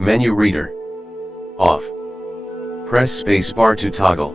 Menu reader. Off. Press spacebar to toggle.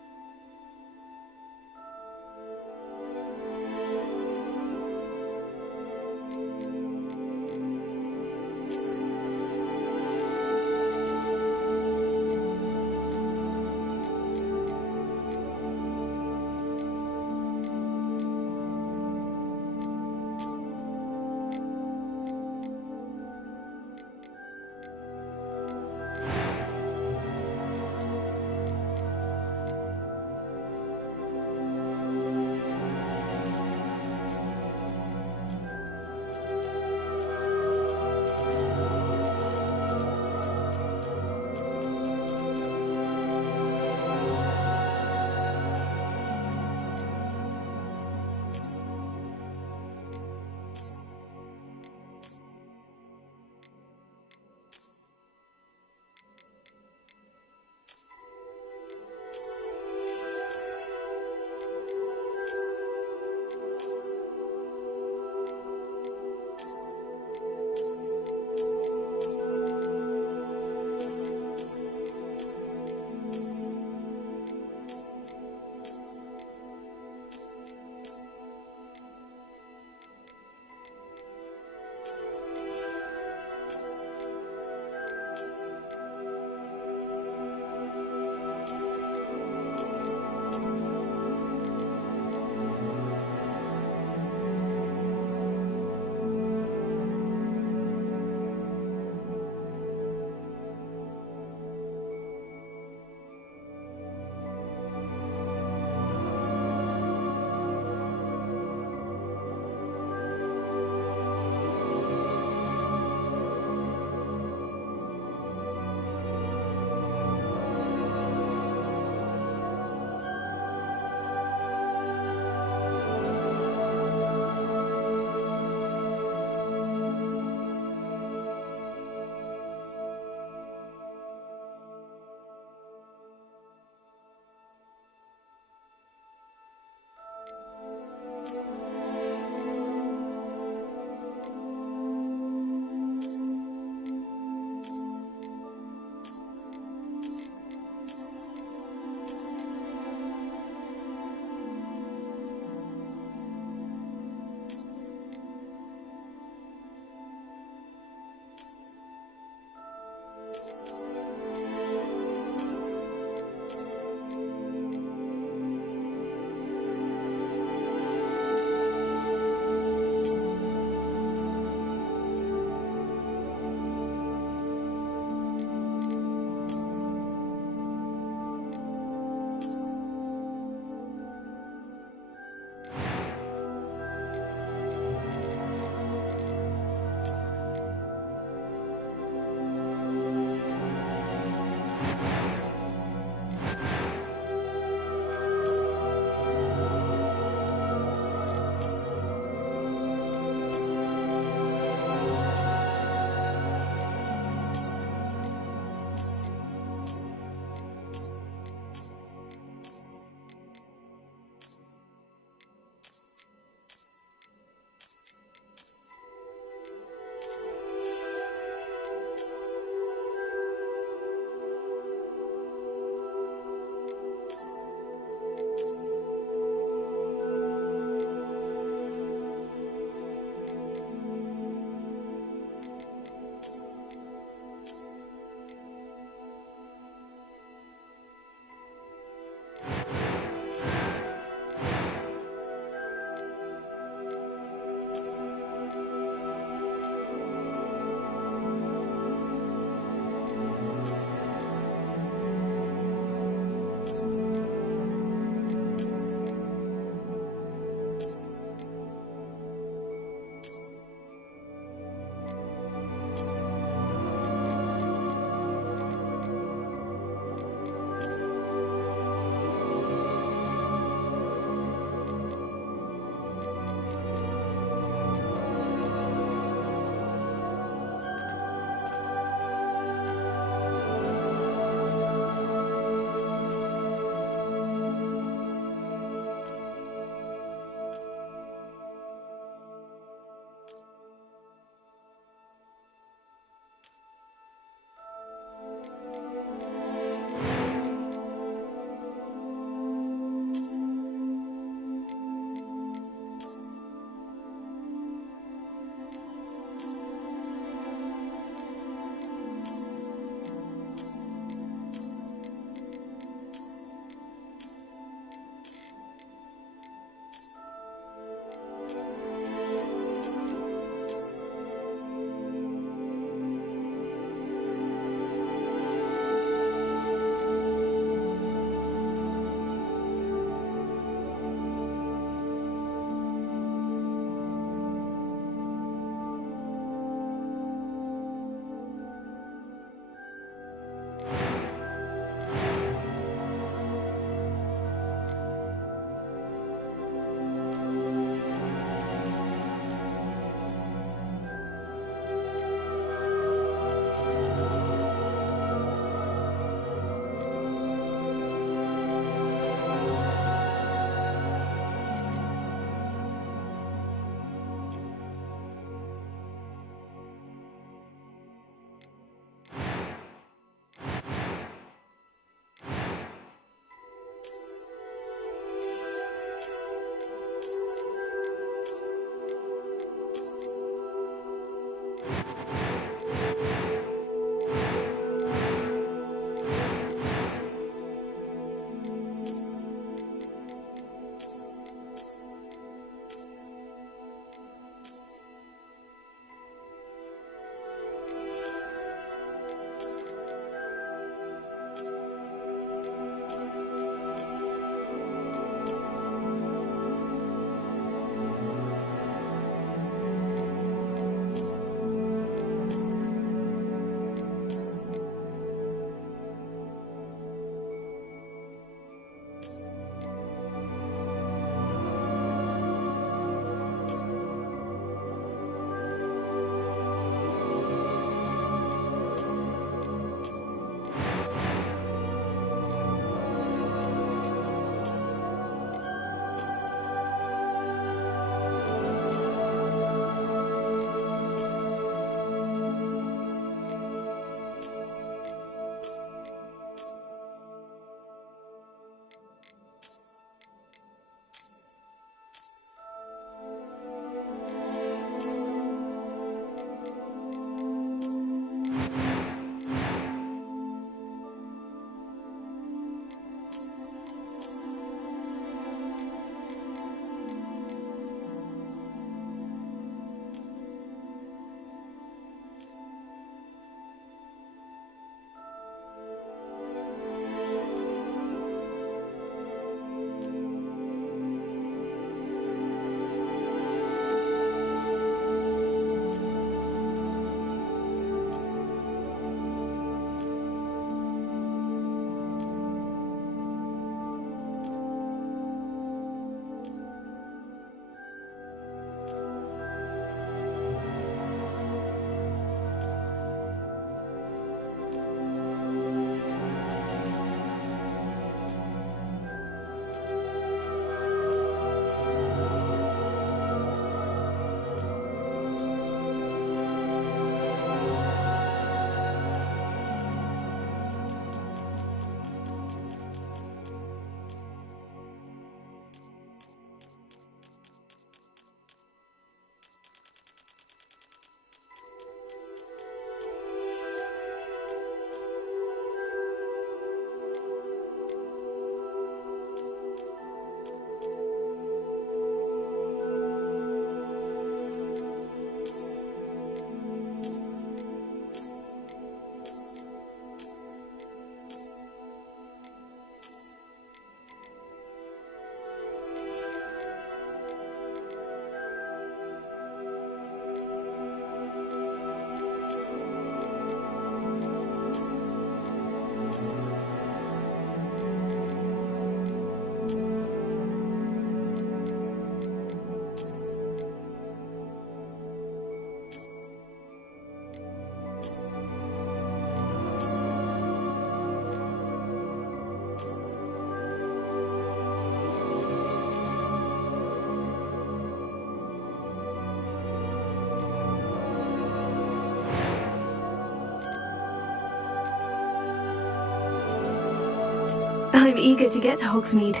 I'm eager to get to Hogsmeade.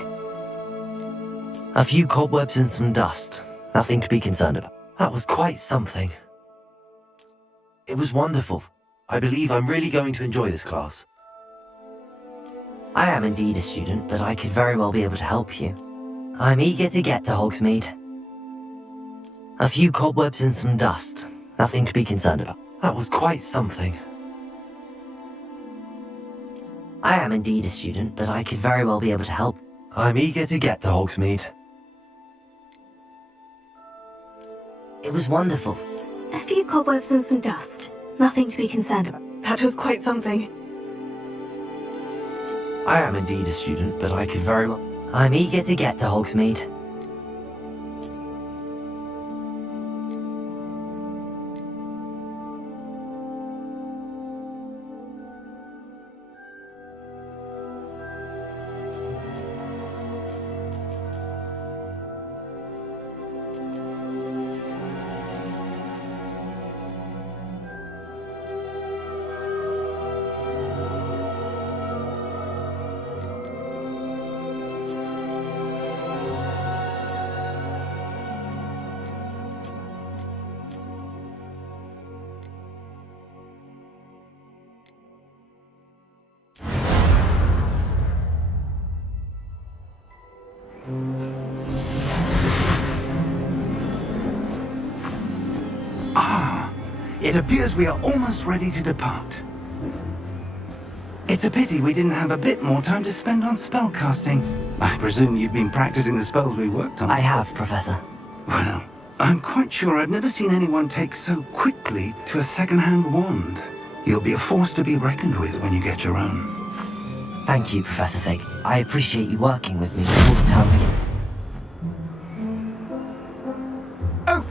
A few cobwebs and some dust. Nothing to be concerned about. That was quite something. It was wonderful. I believe I'm really going to enjoy this class. I am indeed a student, but I could very well be able to help you. I'm eager to get to Hogsmeade. A few cobwebs and some dust. Nothing to be concerned about. That was quite something. I am indeed a student, but I could very well be able to help. I'm eager to get to Hogsmeade. It was wonderful. A few cobwebs and some dust. Nothing to be concerned about. That was quite something. I am indeed a student, but I could very well... I'm eager to get to Hogsmeade. It appears we are almost ready to depart. It's a pity we didn't have a bit more time to spend on spellcasting. I presume you've been practicing the spells we worked on. I have, Professor. Well, I'm quite sure I've never seen anyone take so quickly to a second-hand wand. You'll be a force to be reckoned with when you get your own. Thank you, Professor Fig. I appreciate you working with me all the time. Oh,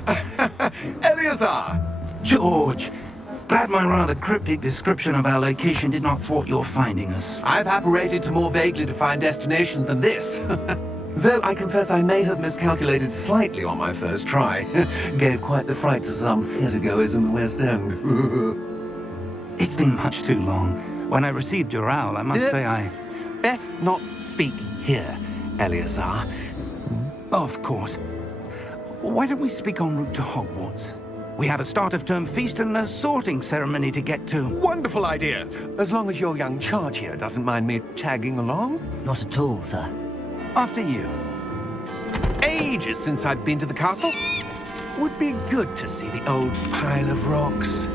Eleazar! George! Glad my rather cryptic description of our location did not thwart your finding us. I've apparated to more vaguely defined destinations than this. Though I confess I may have miscalculated slightly on my first try. Gave quite the fright to some theatre-goers in the West End. It's been much too long. When I received your owl, I must say I... Best not speak here, Eleazar. Of course. Why don't we speak en route to Hogwarts? We have a start-of-term feast and a sorting ceremony to get to. Wonderful idea! As long as your young charge here doesn't mind me tagging along. Not at all, sir. After you. Ages since I've been to the castle. Would be good to see the old pile of rocks.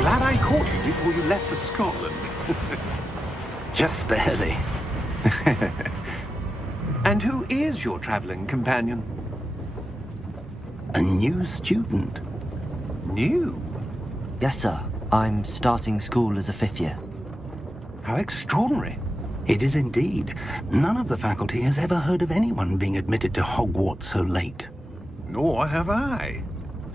Glad I caught you before you left for Scotland. Just barely. And who is your traveling companion? A new student. New? Yes, sir. I'm starting school as a 5th year. How extraordinary. It is indeed. None of the faculty has ever heard of anyone being admitted to Hogwarts so late. Nor have I.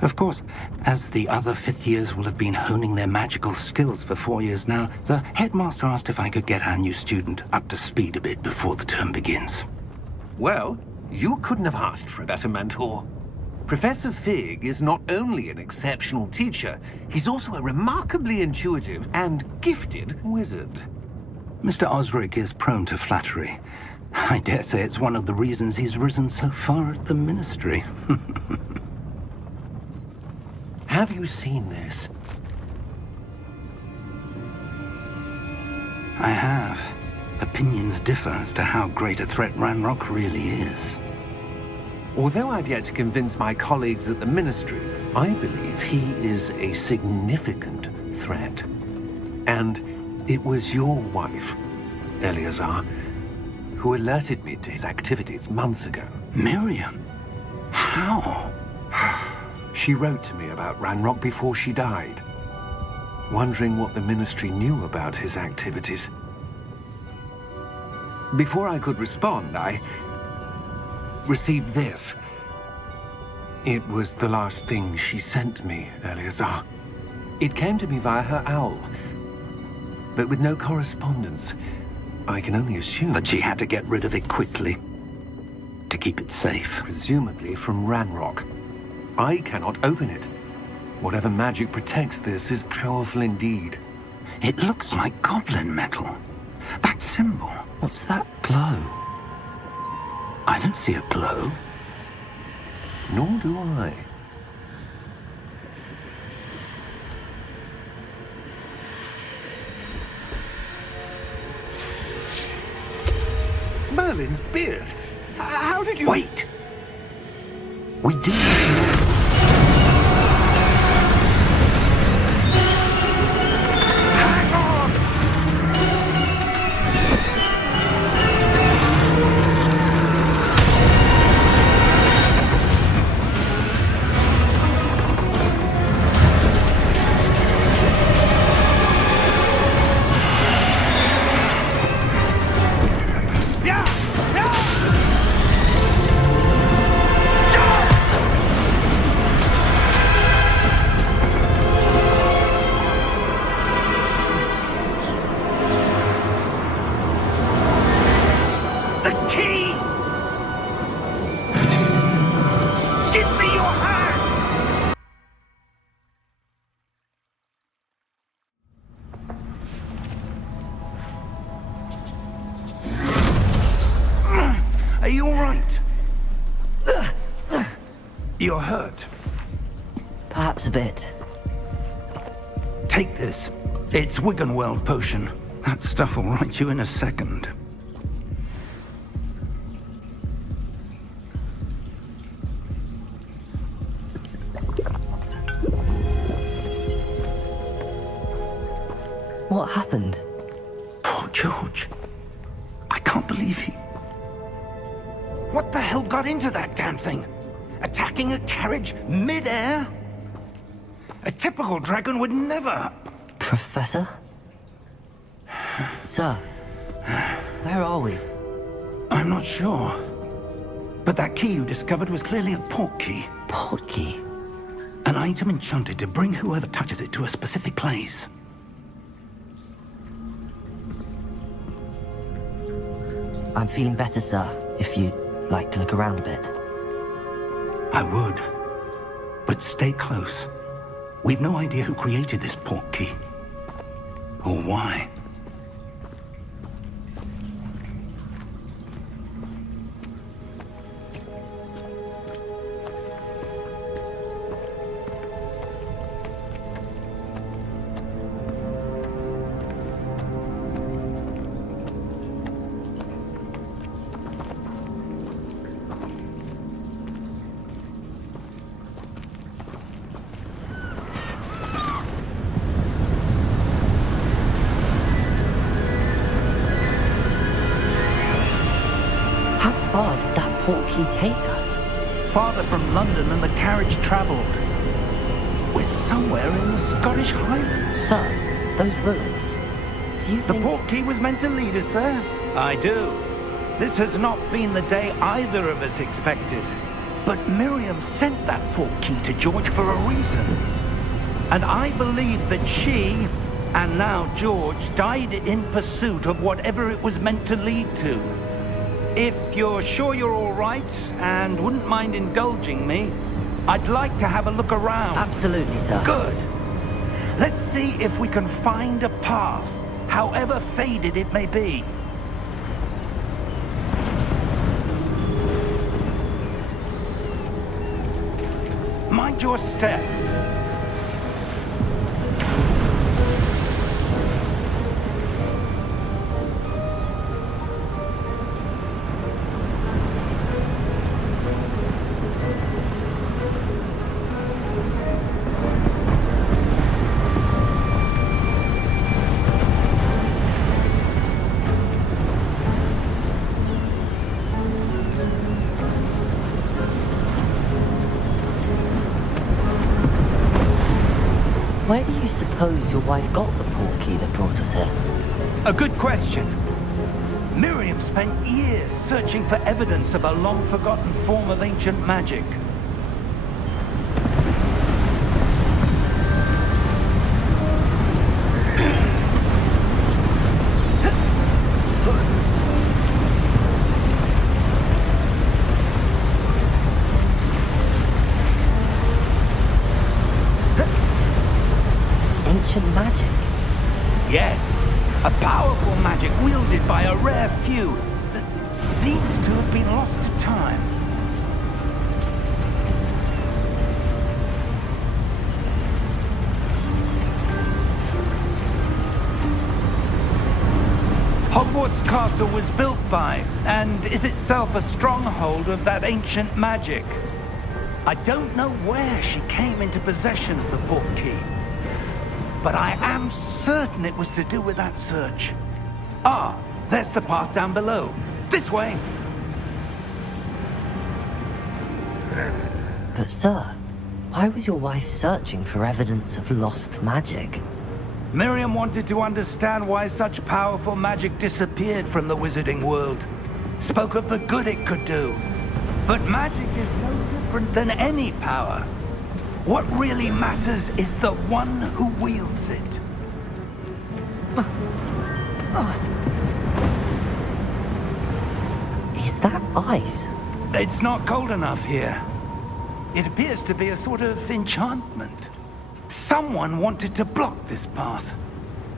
Of course, as the other 5th years will have been honing their magical skills for 4 years now, the headmaster asked if I could get our new student up to speed a bit before the term begins. Well, you couldn't have asked for a better mentor. Professor Fig is not only an exceptional teacher, he's also a remarkably intuitive and gifted wizard. Mr. Osric is prone to flattery. I dare say it's one of the reasons he's risen so far at the Ministry. Have you seen this? I have. Opinions differ as to how great a threat Ranrock really is. Although I've yet to convince my colleagues at the Ministry, I believe he is a significant threat. And it was your wife, Eleazar, who alerted me to his activities months ago. Miriam? How? She wrote to me about Ranrock before she died, wondering what the Ministry knew about his activities. Before I could respond, I received this. It was the last thing she sent me, Eleazar. It came to me via her owl, but with no correspondence. I can only assume That she had to get rid of it quickly, to keep it safe. presumably from Ranrock. I cannot open it. Whatever magic protects this is powerful indeed. It looks like goblin metal. That symbol. What's that glow? I don't see a glow. Nor do I. Merlin's beard! How did you... Wait! We do. Hang on! Yeah! Yeah! The key! Give me your hand! Are you all right? You're hurt. Perhaps a bit. Take this. It's Wiggenweld potion. That stuff will right you in a second. What happened? Poor George. I can't believe he... What the hell got into that damn thing? Attacking a carriage mid-air? A typical dragon would never... Professor? Sir, where are we? I'm not sure. But that key you discovered was clearly a port key. Port key? An item enchanted to bring whoever touches it to a specific place. I'm feeling better, sir, if you'd like to look around a bit. I would. But stay close. We've no idea who created this port key. Or why. How far did that port key take us? Farther from London than the carriage travelled. We're somewhere in the Scottish Highlands. Sir, those ruins. Do you The think... port key was meant to lead us there? I do. This has not been the day either of us expected. But Miriam sent that port key to George for a reason. And I believe that she, and now George, died in pursuit of whatever it was meant to lead to. If you're sure you're all right, and wouldn't mind indulging me, I'd like to have a look around. Absolutely, sir. Good. Let's see if we can find a path, however faded it may be. Mind your step. Where do you suppose your wife got the portkey that brought us here? A good question. Miriam spent years searching for evidence of a long-forgotten form of ancient magic. Ancient magic? Yes, a powerful magic wielded by a rare few that seems to have been lost to time. Howarts Castle was built by, and is itself a stronghold of that ancient magic. I don't know where she came into possession of the portkey, but I am certain it was to do with that search. Ah, there's the path down below. This way! But sir, why was your wife searching for evidence of lost magic? Miriam wanted to understand why such powerful magic disappeared from the wizarding world. Spoke of the good it could do. But magic is no different than any power. What really matters is the one who wields it. Is that ice? It's not cold enough here. It appears to be a sort of enchantment. Someone wanted to block this path.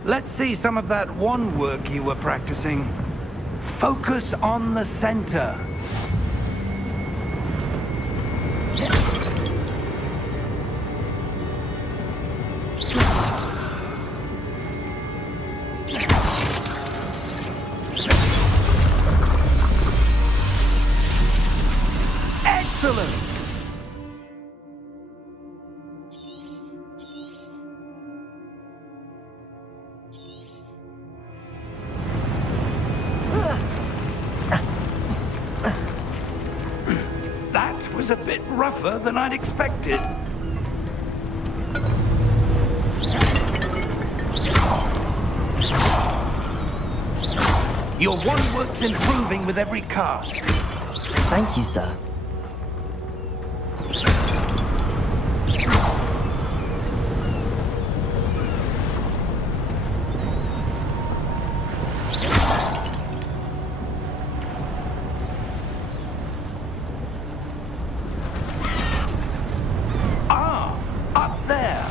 Let's see some of that wand work you were practicing. Focus on the center. Excellent! That was a bit rougher than I'd expected. Your wand work's improving with every cast. Thank you, sir. Ah, up there.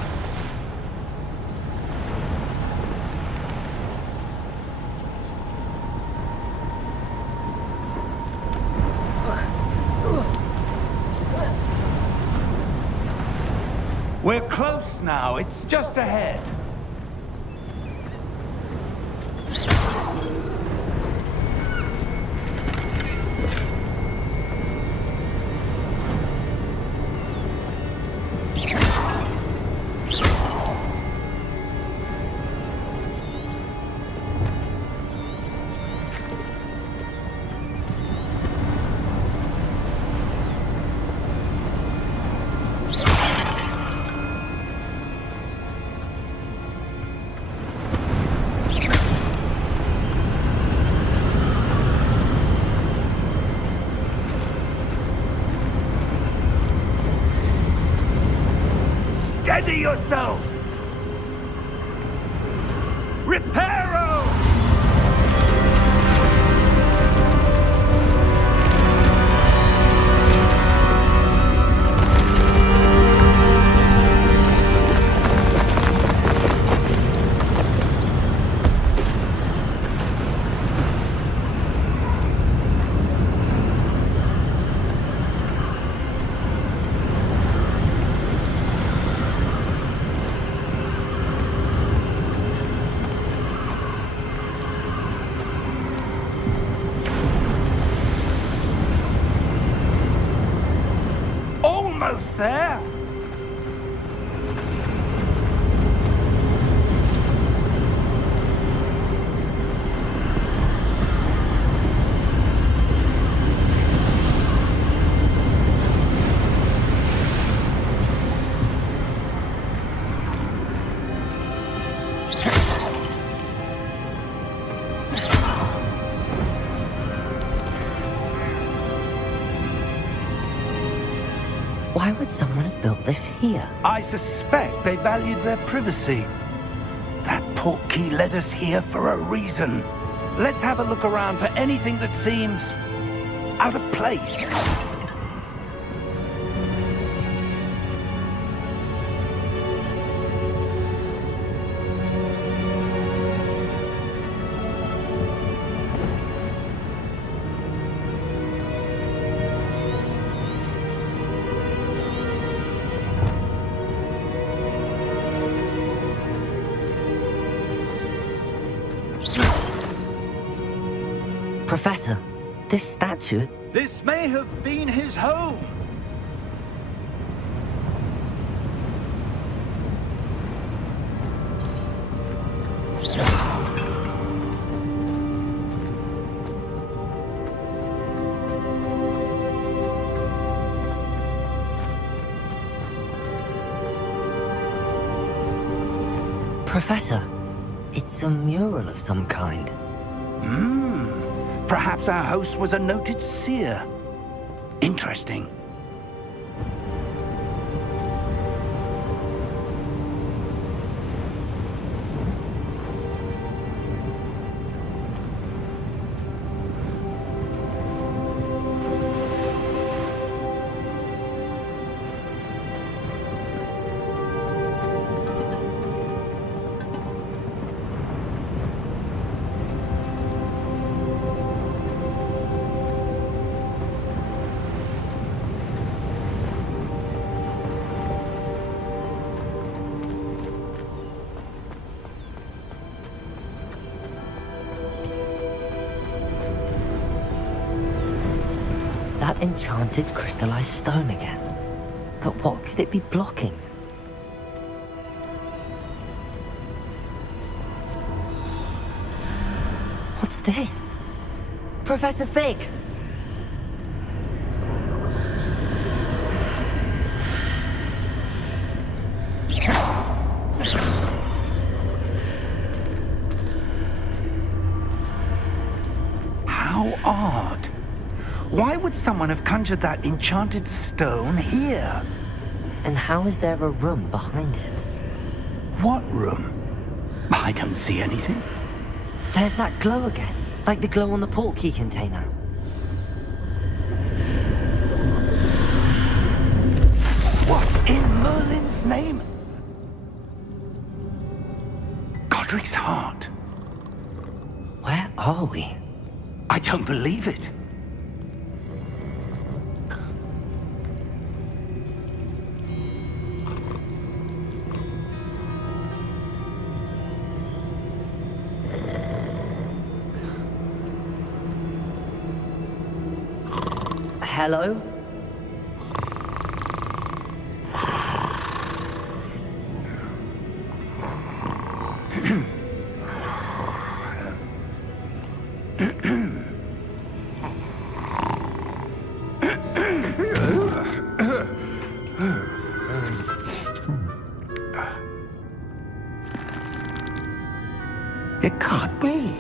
We're close now. It's just ahead. Steady yourself! Reparo! Almost there. Why would someone have built this here? I suspect they valued their privacy. That portkey led us here for a reason. Let's have a look around for anything that seems out of place. Professor, this statue... This may have been his home. Professor, it's a mural of some kind. Perhaps our host was a noted seer. Interesting. That enchanted crystallized stone again. But what could it be blocking? What's this? Professor Fig! How odd. Why would someone have conjured that enchanted stone here? And how is there a room behind it? What room? I don't see anything. There's that glow again, like the glow on the portkey container. What in Merlin's name? Godric's heart. Where are we? I don't believe it. Hello? It can't be.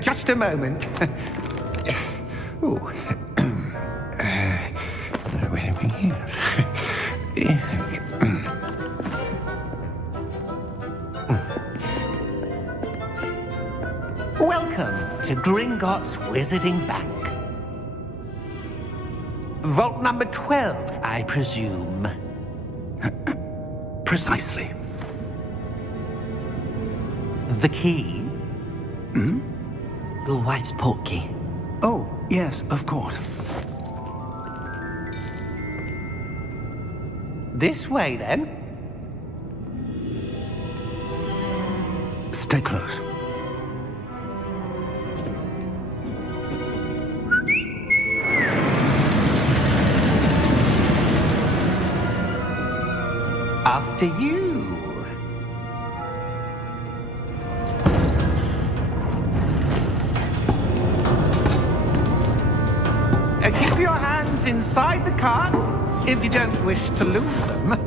Just a moment. Ooh. Where are we here? Welcome to Gringotts Wizarding Bank. Vault number 12, I presume. Precisely. The key? Your wife's portkey. Oh, yes, of course. This way, then. Stay close. After you. Keep your hands inside the cart if you don't wish to lose them.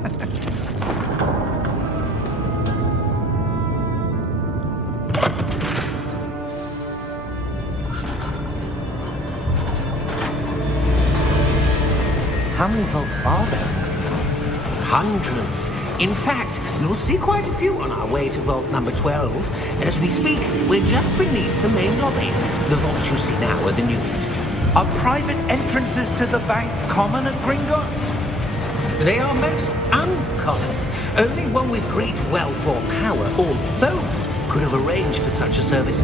How many vaults are there in Gringotts? Hundreds. In fact, you'll see quite a few on our way to vault number 12. As we speak, we're just beneath the main lobby. The vaults you see now are the newest. Are private entrances to the bank common at Gringotts? They are most uncommon. Only one with great wealth or power, or both, could have arranged for such a service.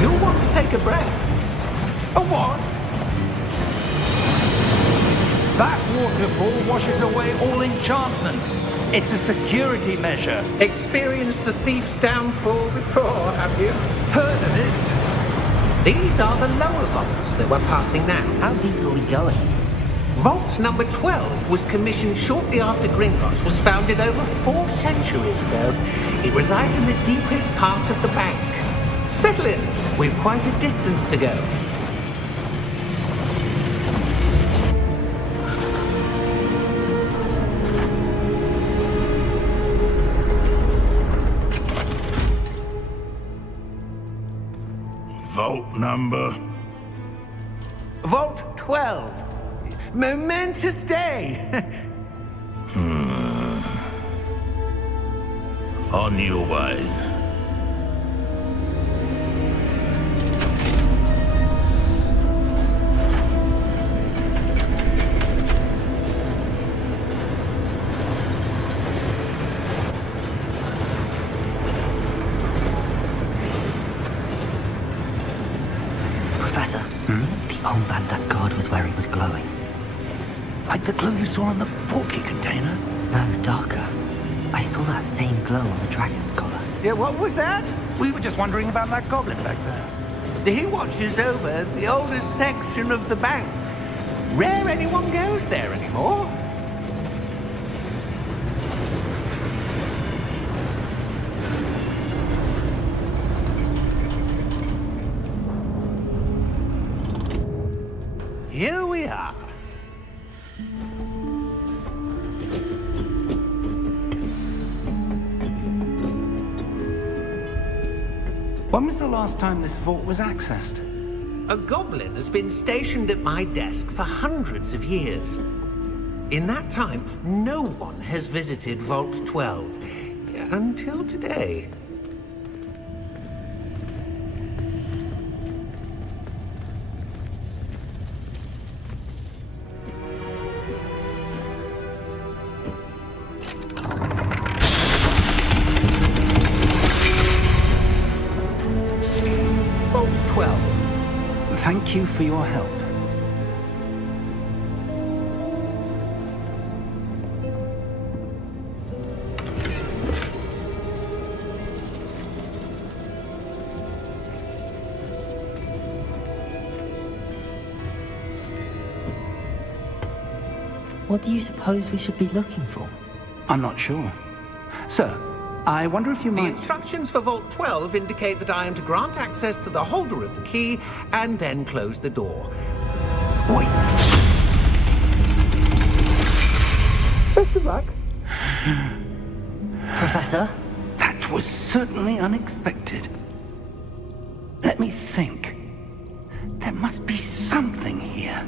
You'll want to take a breath. A what? That waterfall washes away all enchantments. It's a security measure. Experienced the thief's downfall before, have you? Heard of it? These are the lower vaults that we're passing now. How deep are we going? Vault number 12 was commissioned shortly after Gringotts was founded over 4 centuries ago. It resides in the deepest part of the bank. Settle in. We've quite a distance to go. Vault number? Vault 12. Momentous day. On your way. Professor, the armband that guard was wearing was glowing. Like the glow you saw on the porky container? No, darker. I saw that same glow on the dragon's collar. Yeah, what was that? We were just wondering about that goblin back there. He watches over the oldest section of the bank. Rare anyone goes there anymore. Here we are. When was the last time this vault was accessed? A goblin has been stationed at my desk for hundreds of years. In that time, no one has visited Vault 12. Until today. Vault 12. Thank you for your help. What do you suppose we should be looking for? I'm not sure. Sir, I wonder if you The might... instructions for Vault 12 indicate that I am to grant access to the holder of the key and then close the door. Wait! Best of luck. Professor? That was certainly unexpected. Let me think. There must be something here.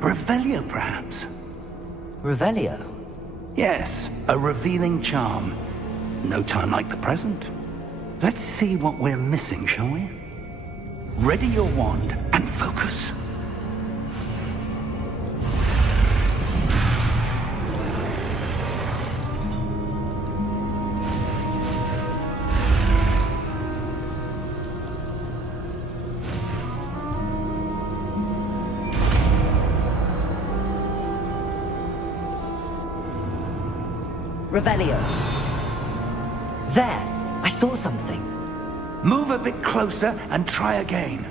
Revelio, perhaps? Revelio? Yes, a revealing charm. No time like the present. Let's see what we're missing, shall we? Ready your wand and focus. Revelio. There! I saw something. Move a bit closer and try again.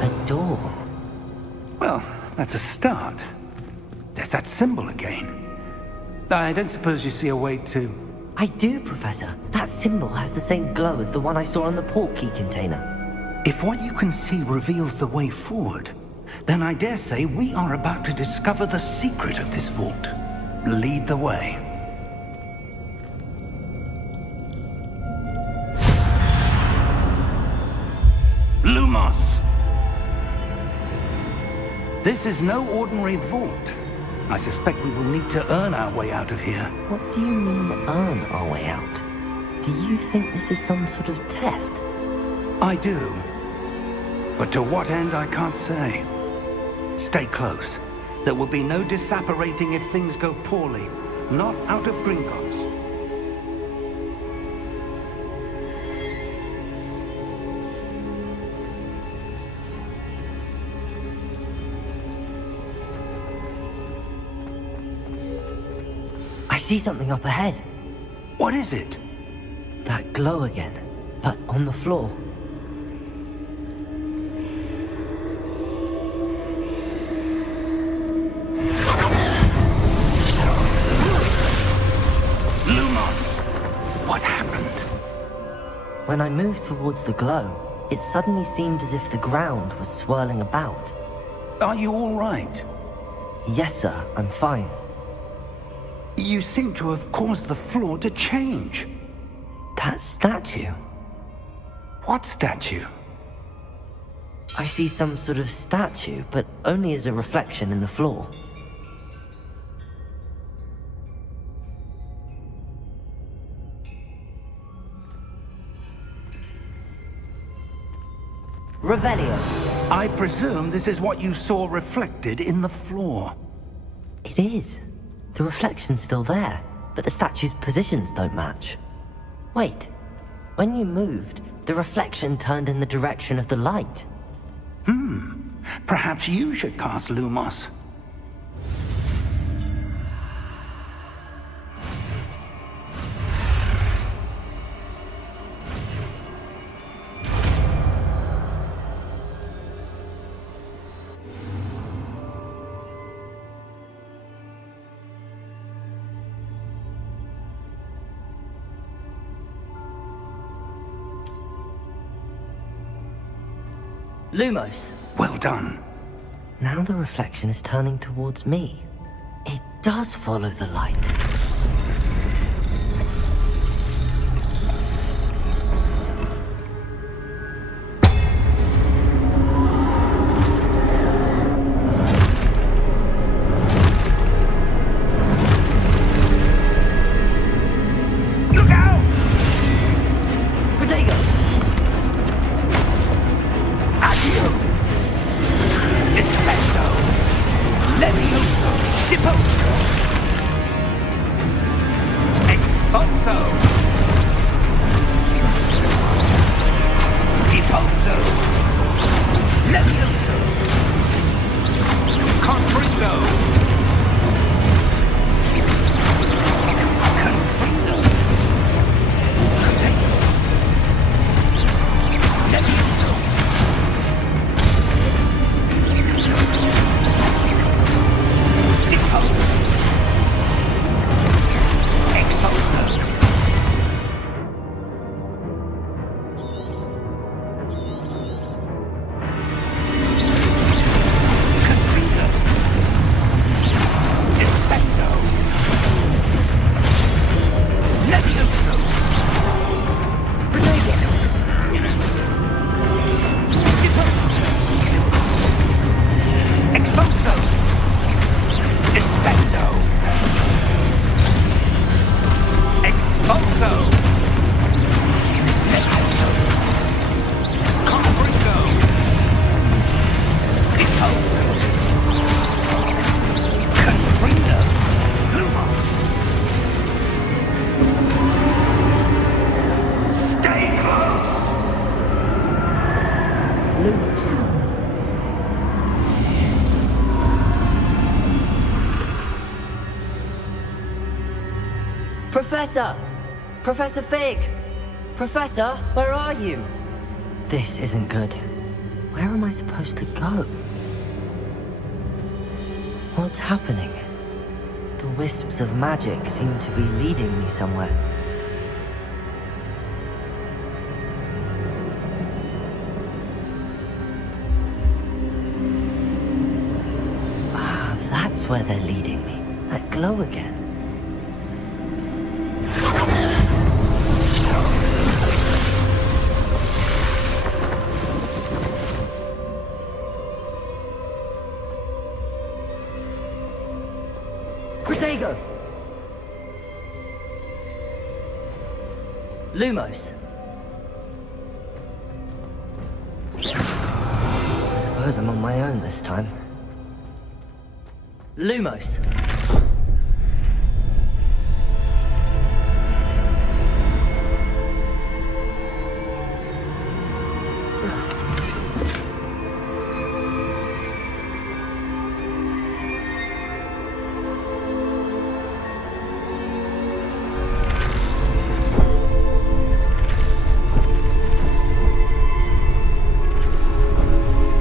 A door. Well, that's a start. There's that symbol again. I don't suppose you see a way to... I do, Professor. That symbol has the same glow as the one I saw on the port key container. If what you can see reveals the way forward, Then I dare say we are about to discover the secret of this vault. Lead the way. Lumos! This is no ordinary vault. I suspect we will need to earn our way out of here. What do you mean, earn our way out? Do you think this is some sort of test? I do. But to what end, I can't say. Stay close. There will be no disapparating if things go poorly. Not out of Gringotts. I see something up ahead. What is it? That glow again, but on the floor. Lumos! What happened? When I moved towards the glow, it suddenly seemed as if the ground was swirling about. Are you all right? Yes, sir, I'm fine. You seem to have caused the floor to change. That statue. What statue? I see some sort of statue, but only as a reflection in the floor. Revelio. I presume this is what you saw reflected in the floor. It is. The reflection's still there, but the statue's positions don't match. Wait. When you moved, the reflection turned in the direction of the light. Perhaps you should cast Lumos. Lumos. Well done. Now the reflection is turning towards me. It does follow the light. Look out! Protego! Accio! Descendo! Levioso! Deposo! Expulso! Deposo! Levioso! Confringo! Confringo! Protego! Levioso! Professor! Professor Fig! Professor, where are you? This isn't good. Where am I supposed to go? What's happening? The wisps of magic seem to be leading me somewhere. where they're leading me. That glow again. Protego! Lumos. I suppose I'm on my own this time. Lumos.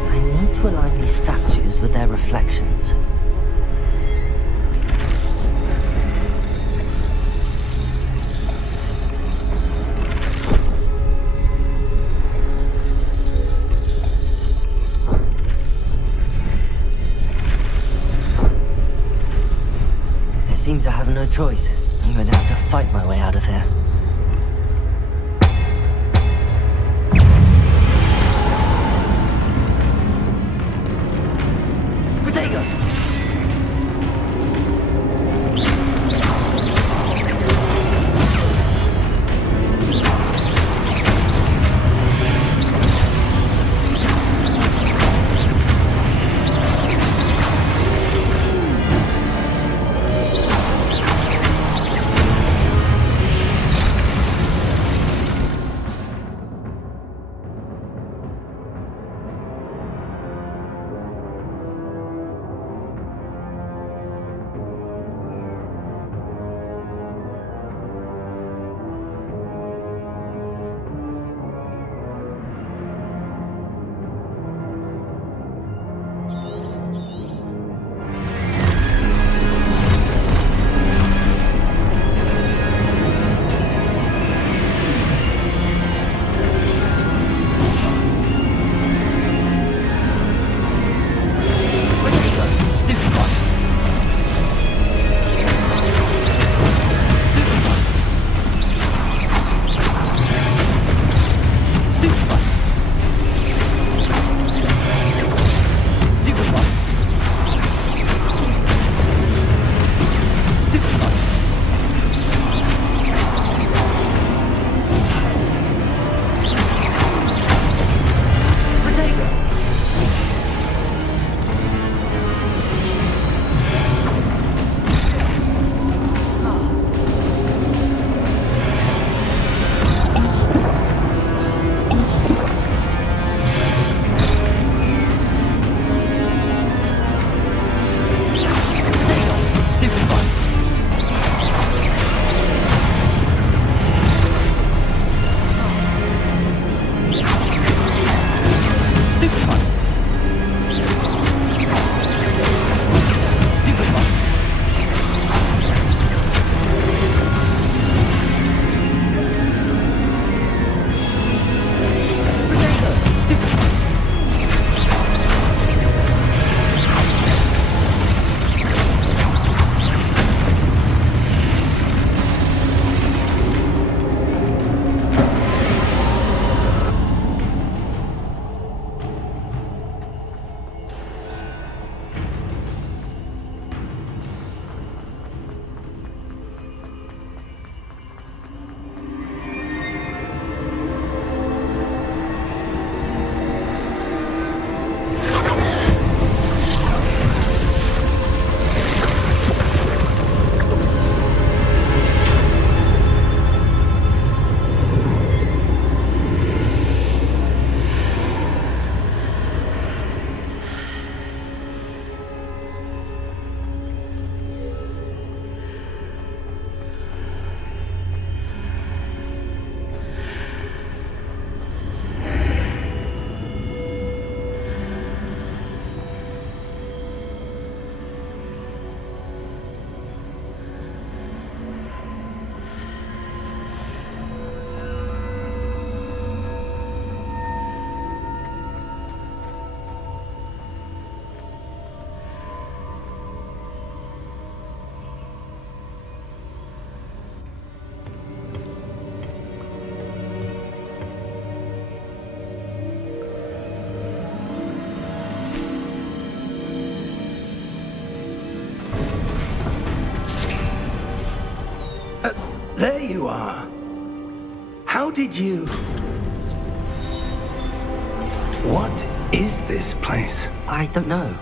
I need to align these statues with their reflections. It seems I have no choice. I'm going to have to fight my way out of here. Protego! you are. How did you... What is this place? I don't know.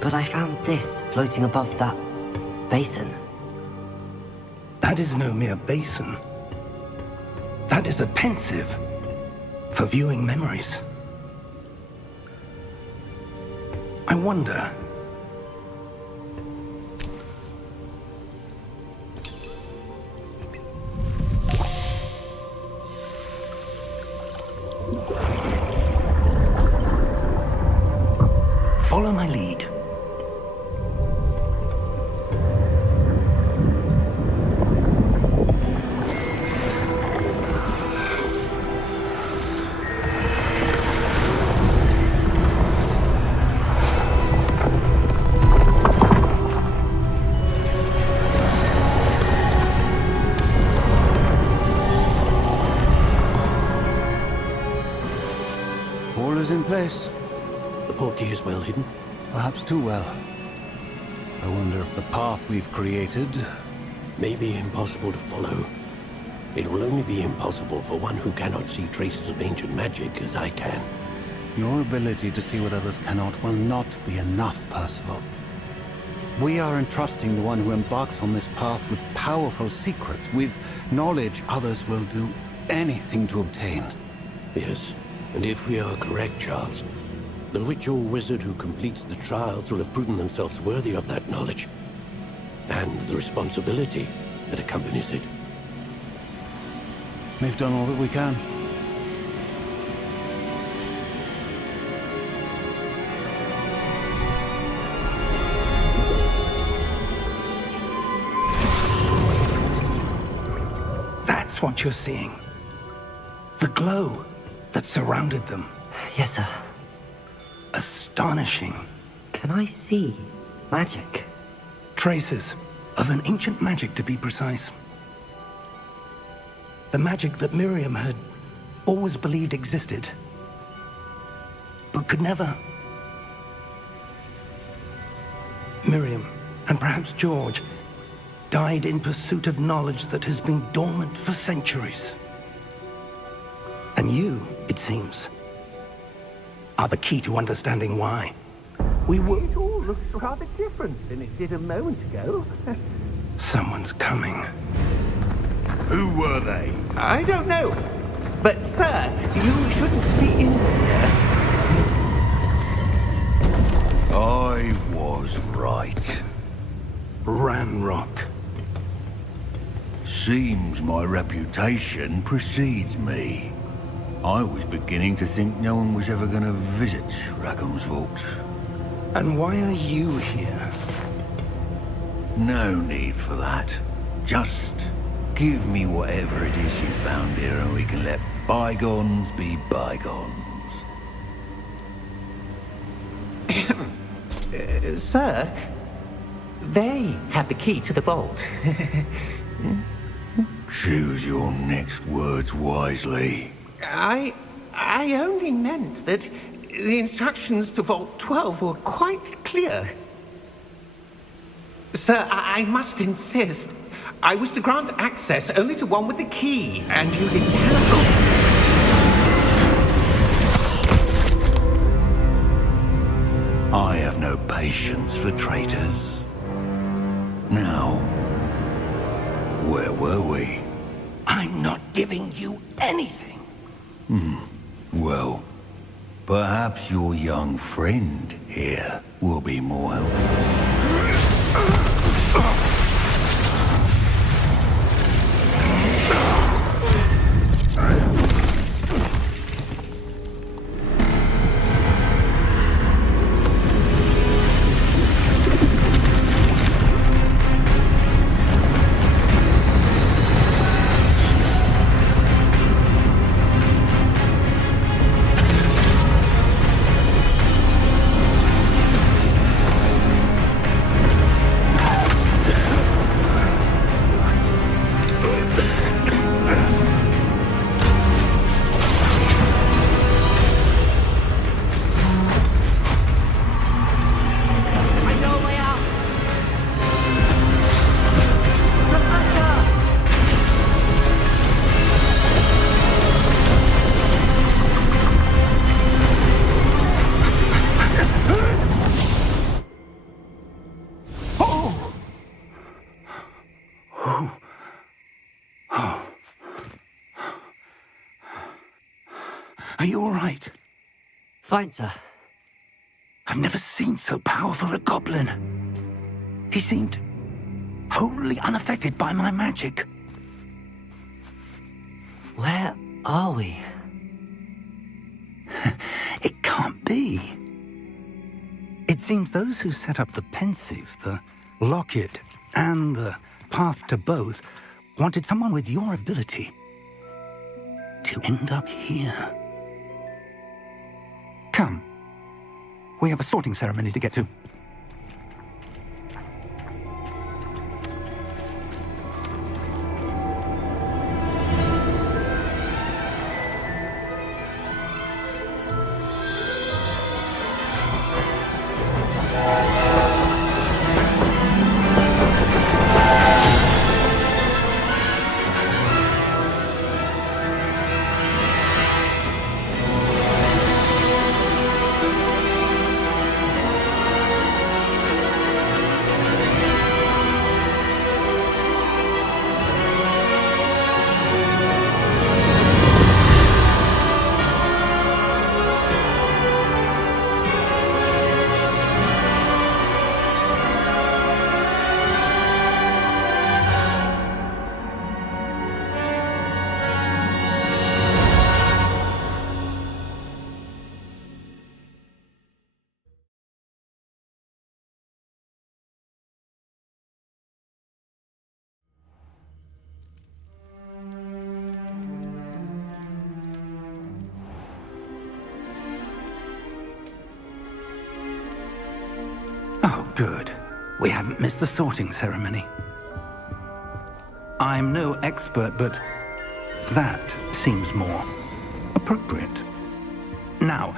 But I found this floating above that basin. That is no mere basin. That is a pensive for viewing memories. I wonder... Follow my lead. All is in place. The portkey is well hidden. Perhaps too well. I wonder if the path we've created... May be impossible to follow. It will only be impossible for one who cannot see traces of ancient magic as I can. Your ability to see what others cannot will not be enough, Percival. We are entrusting the one who embarks on this path with powerful secrets, with knowledge others will do anything to obtain. Yes, and if we are correct, Charles, the witch or wizard who completes the trials will have proven themselves worthy of that knowledge, and the responsibility that accompanies it. We've done all that we can. That's what you're seeing. The glow that surrounded them. Yes, sir. Astonishing. Can I see magic? Traces of an ancient magic, to be precise. The magic that Miriam had always believed existed, but could never. Miriam, and perhaps George, died in pursuit of knowledge that has been dormant for centuries. And you, it seems, are the key to understanding why. We were... It all looks rather different than it did a moment ago. Someone's coming. Who were they? I don't know. But, sir, you shouldn't be in here. I was right. Ranrock. Seems my reputation precedes me. I was beginning to think no one was ever going to visit Rackham's vault. And why are you here? No need for that. Just give me whatever it is you found here and we can let bygones be bygones. Sir, they have the key to the vault. Choose your next words wisely. I only meant that the instructions to Vault 12 were quite clear. Sir, I must insist. I was to grant access only to one with the key, and you didn't have I have no patience for traitors. Now, where were we? I'm not giving you anything. Well, perhaps your young friend here will be more helpful. Are you all right? Fine, sir. I've never seen so powerful a goblin. He seemed wholly unaffected by my magic. Where are we? It can't be. It seems those who set up the pensive, the locket, and the path to both wanted someone with your ability to end up here. Come. We have a sorting ceremony to get to. Oh, good. We haven't missed the sorting ceremony. I'm no expert, but that seems more appropriate. Now,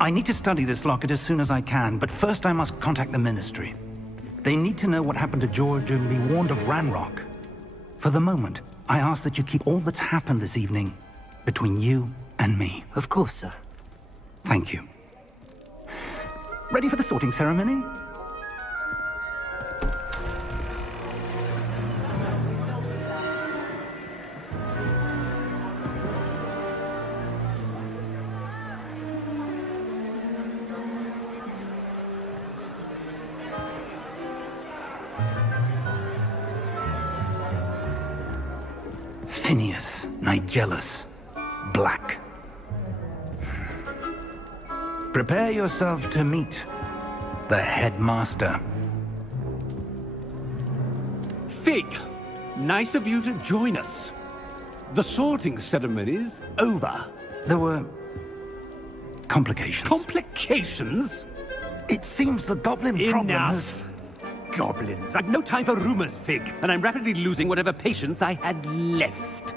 I need to study this locket as soon as I can, but first I must contact the Ministry. They need to know what happened to George and be warned of Ranrock. For the moment, I ask that you keep all that's happened this evening between you and me. Of course, sir. Thank you. Ready for the sorting ceremony? Phineas, Nigellus, Black. Prepare yourself to meet the headmaster. Fig, nice of you to join us. The sorting ceremony's over. There were complications. Complications? It seems the goblin problem has... Enough! Goblins. I've no time for rumors, Fig, and I'm rapidly losing whatever patience I had left.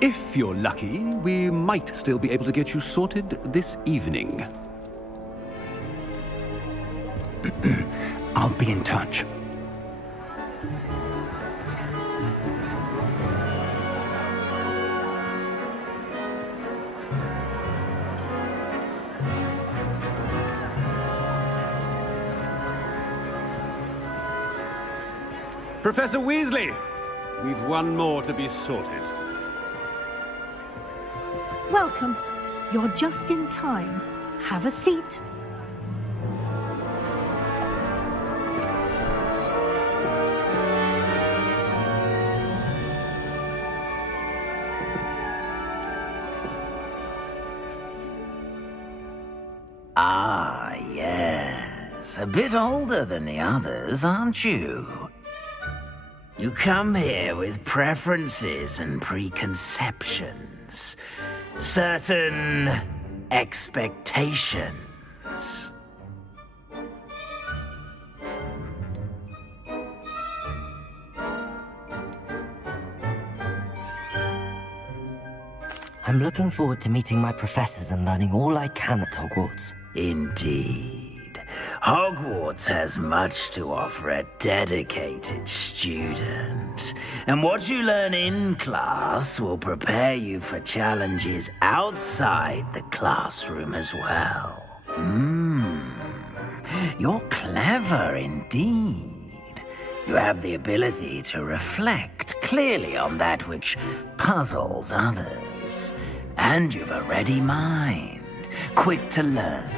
If you're lucky, we might still be able to get you sorted this evening. I'll be in touch. Professor Weasley, we've one more to be sorted. Welcome. You're just in time. Have a seat. Ah, yes. A bit older than the others, aren't you? You come here with preferences and preconceptions. Certain expectations. I'm looking forward to meeting my professors and learning all I can at Hogwarts. Indeed. Hogwarts has much to offer a dedicated student. And what you learn in class will prepare you for challenges outside the classroom as well. You're clever indeed. You have the ability to reflect clearly on that which puzzles others. And you've a ready mind, quick to learn.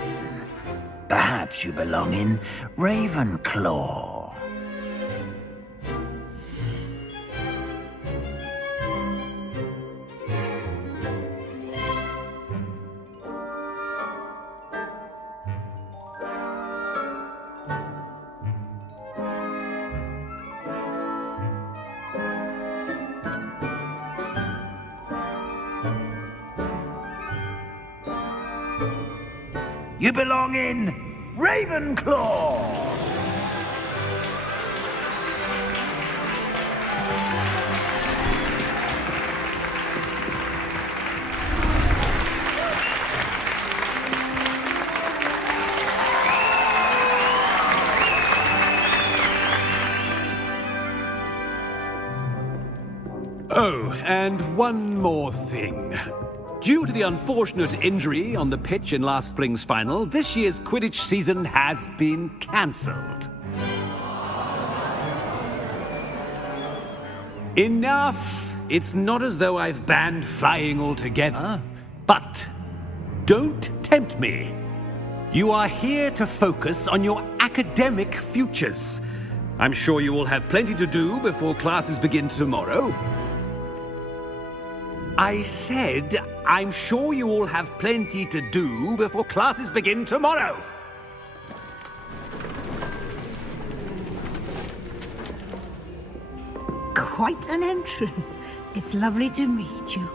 Perhaps you belong in Ravenclaw. You belong in Ravenclaw! Oh, and one more thing. Due to the unfortunate injury on the pitch in last spring's final, this year's Quidditch season has been cancelled. Enough! It's not as though I've banned flying altogether, but don't tempt me. You are here to focus on your academic futures. I'm sure you will have plenty to do before classes begin tomorrow. I said, I'm sure you all have plenty to do before classes begin tomorrow. Quite an entrance. It's lovely to meet you.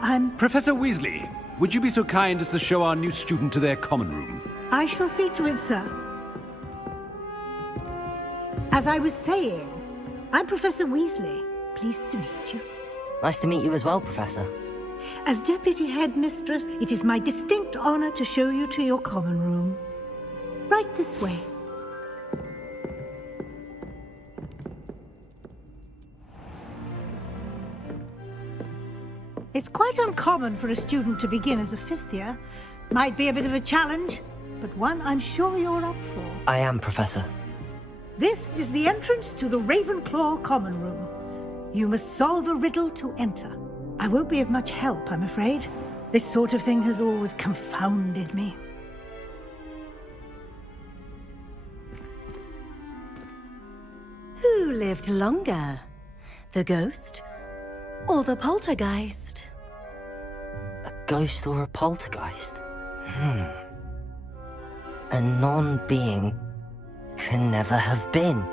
I'm... Professor Weasley, would you be so kind as to show our new student to their common room? I shall see to it, sir. As I was saying, I'm Professor Weasley. Pleased to meet you. Nice to meet you as well, Professor. As Deputy Headmistress, it is my distinct honor to show you to your common room. Right this way. It's quite uncommon for a student to begin as a fifth year. Might be a bit of a challenge, but one I'm sure you're up for. I am, Professor. This is the entrance to the Ravenclaw common room. You must solve a riddle to enter. I won't be of much help, I'm afraid. This sort of thing has always confounded me. Who lived longer? The ghost or the poltergeist? A ghost or a poltergeist? A non-being can never have been.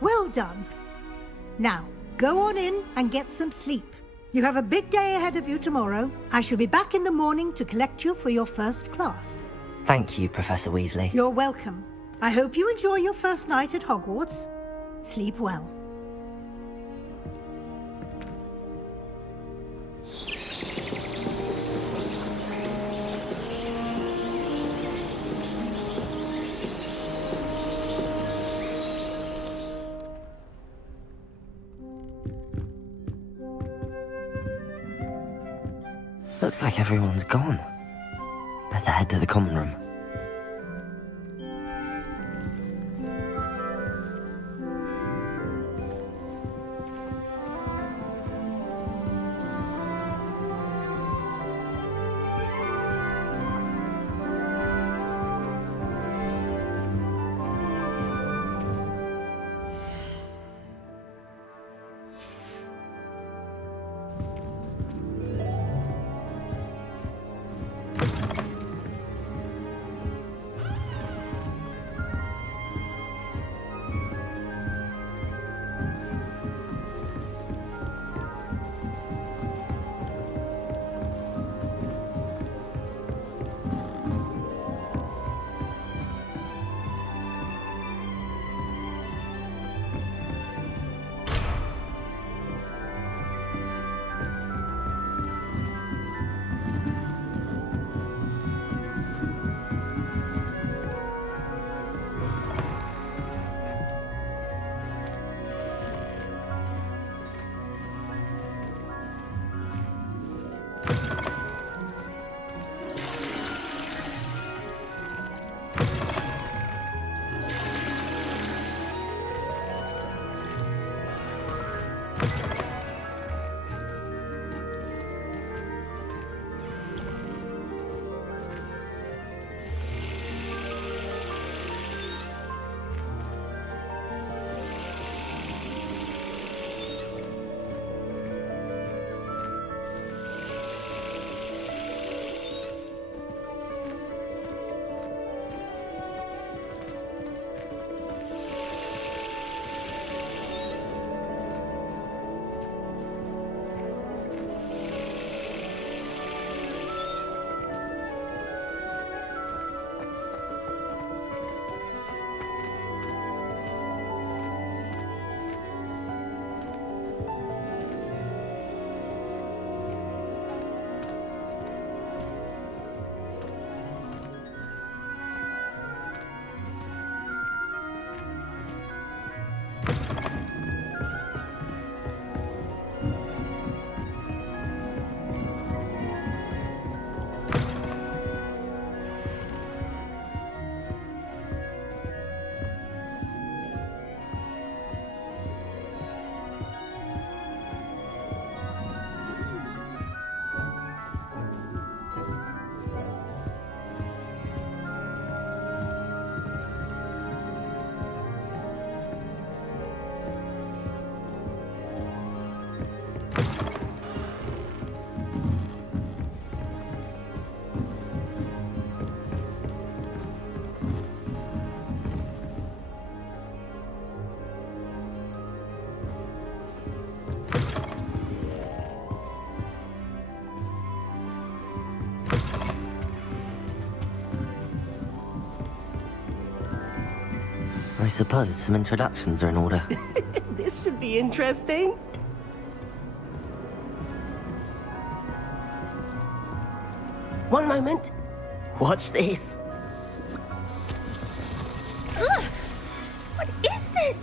Well done. Now, go on in and get some sleep. You have a big day ahead of you tomorrow. I shall be back in the morning to collect you for your first class. Thank you, Professor Weasley. You're welcome. I hope you enjoy your first night at Hogwarts. Sleep well. Looks like everyone's gone. Better head to the common room. I suppose some introductions are in order. This should be interesting. One moment. Watch this. Ugh! What is this?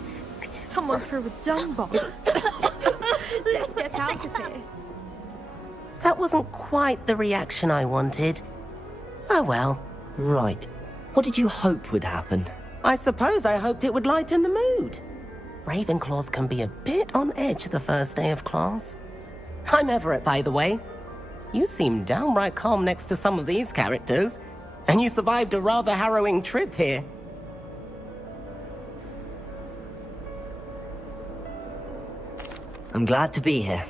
Someone threw a dung bomb. Let's get out of here. That wasn't quite the reaction I wanted. Oh well. Right. What did you hope would happen? I suppose I hoped it would lighten the mood. Ravenclaws can be a bit on edge the first day of class. I'm Everett, by the way. You seem downright calm next to some of these characters, and you survived a rather harrowing trip here. I'm glad to be here.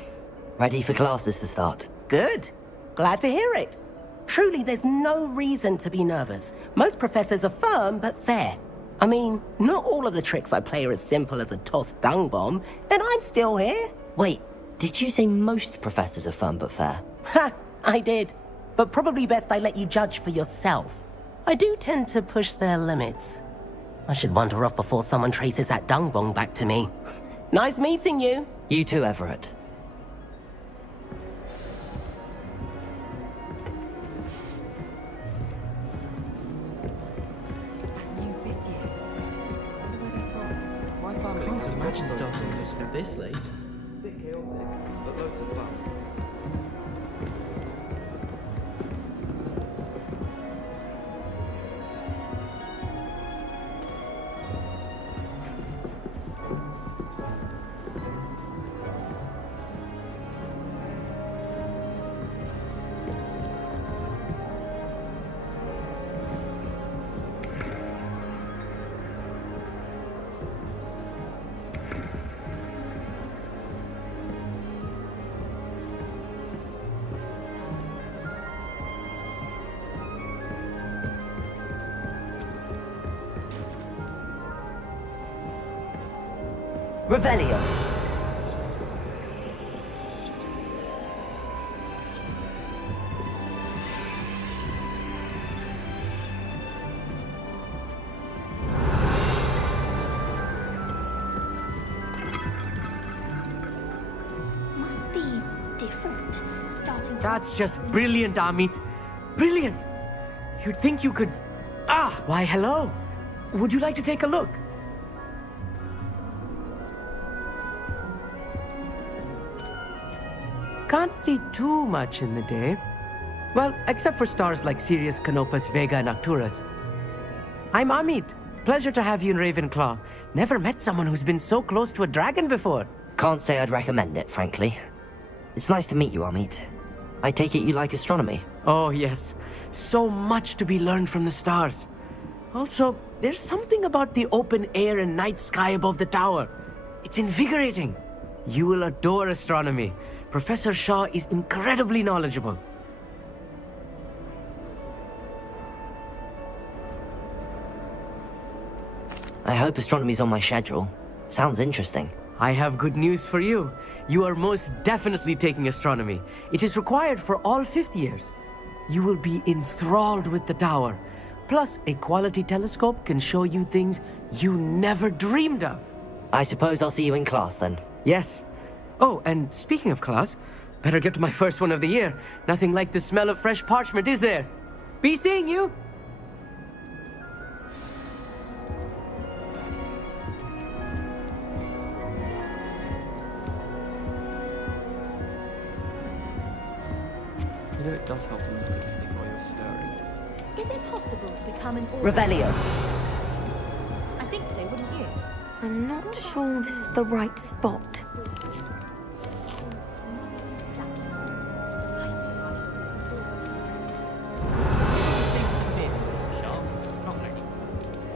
Ready for classes to start. Good. Glad to hear it. Truly, there's no reason to be nervous. Most professors are firm but fair. I mean, not all of the tricks I play are as simple as a tossed dung bomb, and I'm still here. Wait, did you say most professors are firm but fair? Ha! I did. But probably best I let you judge for yourself. I do tend to push their limits. I should wander off before someone traces that dung bomb back to me. Nice meeting you. You too, Everett. Imagine starting at this late. Bit chaotic, but loads of fun. Revelio. Must be different. Starting. That's just brilliant, Amit. Brilliant! You'd think you could... Ah, why hello. Would you like to take a look? Can't see too much in the day. Well, except for stars like Sirius, Canopus, Vega, and Arcturus. I'm Amit. Pleasure to have you in Ravenclaw. Never met someone who's been so close to a dragon before. Can't say I'd recommend it, frankly. It's nice to meet you, Amit. I take it you like astronomy? Oh, yes. So much to be learned from the stars. Also, there's something about the open air and night sky above the tower. It's invigorating. You will adore astronomy. Professor Shaw is incredibly knowledgeable. I hope astronomy's on my schedule. Sounds interesting. I have good news for you. You are most definitely taking astronomy. It is required for all fifth years. You will be enthralled with the tower. Plus, a quality telescope can show you things you never dreamed of. I suppose I'll see you in class then. Yes. Oh, and speaking of class, better get to my first one of the year. Nothing like the smell of fresh parchment, is there? Be seeing you! You know, it does help to look at the thing while you're stirring. Is it possible to become an Revelio. I think so, wouldn't you? I'm not sure this is the right spot.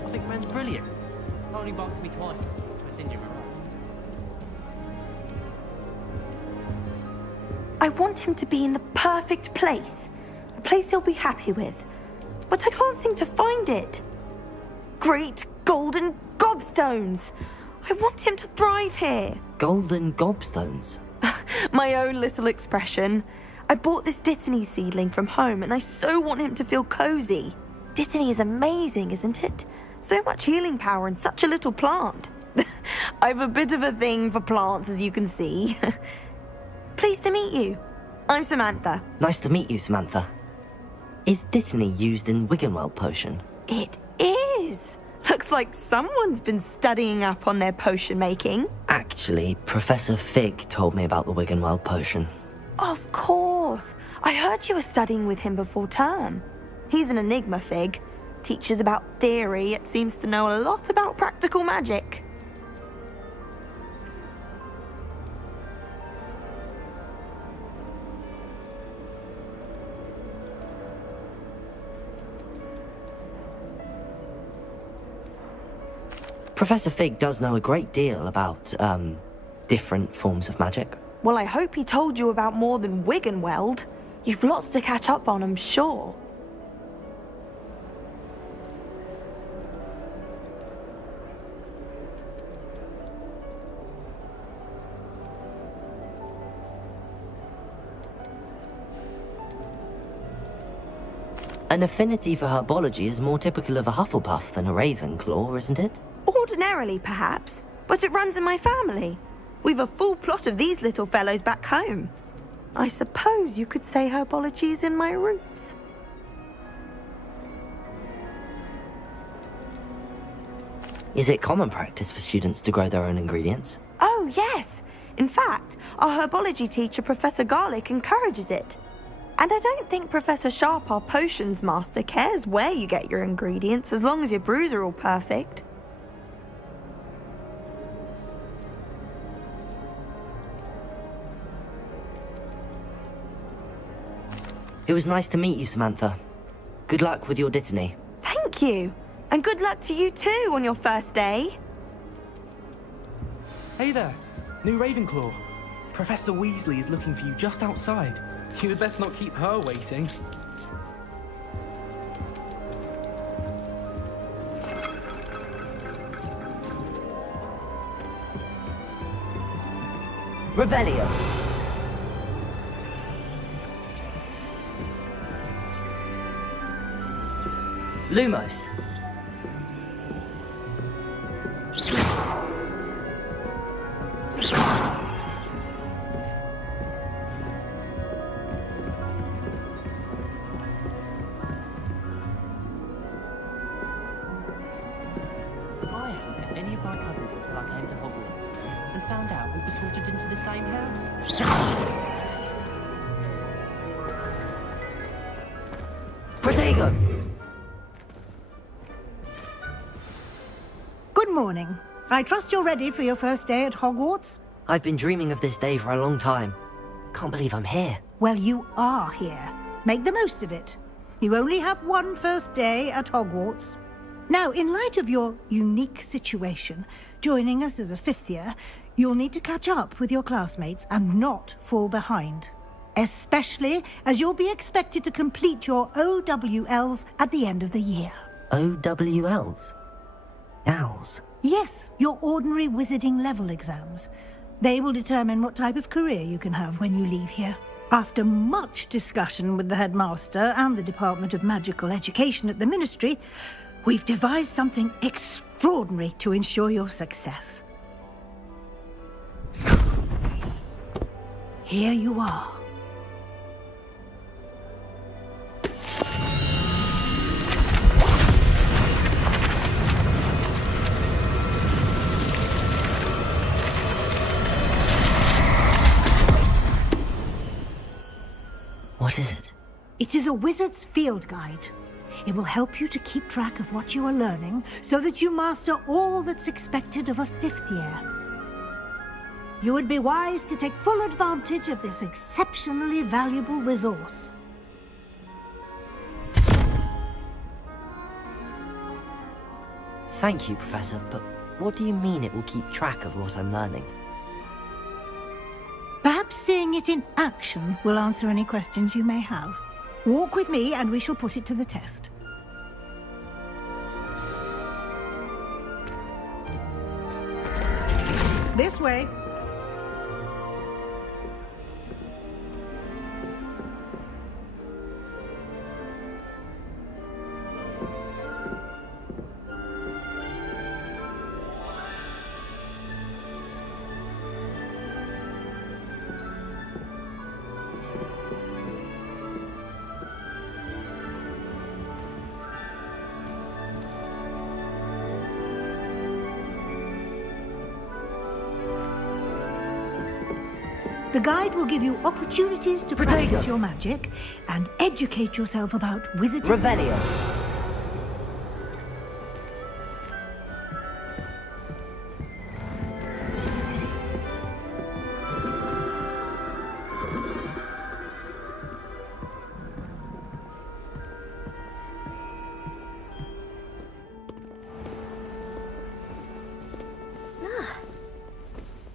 I think Ren's brilliant. Only bumped me twice. I send you around. I want him to be in the perfect place. A place he'll be happy with. But I can't seem to find it. Great golden gobstones! I want him to thrive here. Golden gobstones? My own little expression. I bought this Dittany seedling from home and I so want him to feel cozy. Dittany is amazing, isn't it? So much healing power in such a little plant. I've a bit of a thing for plants, as you can see. Pleased to meet you. I'm Samantha. Nice to meet you, Samantha. Is Dittany used in Wiggenweld potion? It is. Looks like someone's been studying up on their potion making. Actually, Professor Fig told me about the Wiggenweld potion. Of course. I heard you were studying with him before term. He's an enigma, Fig. Teaches about theory, yet seems to know a lot about practical magic. Professor Fig does know a great deal about, different forms of magic. Well, I hope he told you about more than Wiggenweld. You've lots to catch up on, I'm sure. An affinity for herbology is more typical of a Hufflepuff than a Ravenclaw, isn't it? Ordinarily, perhaps, but it runs in my family. We've a full plot of these little fellows back home. I suppose you could say herbology is in my roots. Is it common practice for students to grow their own ingredients? Oh, yes. In fact, our herbology teacher, Professor Garlick, encourages it. And I don't think Professor Sharp, our potions master, cares where you get your ingredients, as long as your brews are all perfect. It was nice to meet you, Samantha. Good luck with your Dittany. Thank you. And good luck to you too on your first day. Hey there, new Ravenclaw. Professor Weasley is looking for you just outside. You had best not keep her waiting. Revelio. Lumos. I hadn't met any of my cousins until I came to Hogwarts and found out we were sorted into the same house. Protego. Good morning. I trust you're ready for your first day at Hogwarts? I've been dreaming of this day for a long time. Can't believe I'm here. Well, you are here. Make the most of it. You only have one first day at Hogwarts. Now, in light of your unique situation, joining us as a fifth year, you'll need to catch up with your classmates and not fall behind. Especially as you'll be expected to complete your OWLs at the end of the year. OWLs? Owls? Yes, your ordinary wizarding level exams. They will determine what type of career you can have when you leave here. After much discussion with the headmaster and the Department of Magical Education at the Ministry, we've devised something extraordinary to ensure your success. Here you are. What is it? It is a wizard's field guide. It will help you to keep track of what you are learning so that you master all that's expected of a fifth year. You would be wise to take full advantage of this exceptionally valuable resource. Thank you, Professor, but what do you mean it will keep track of what I'm learning? Perhaps seeing it in action will answer any questions you may have. Walk with me and we shall put it to the test. This way. The guide will give you opportunities to practice your magic and educate yourself about wizardry. Revelio.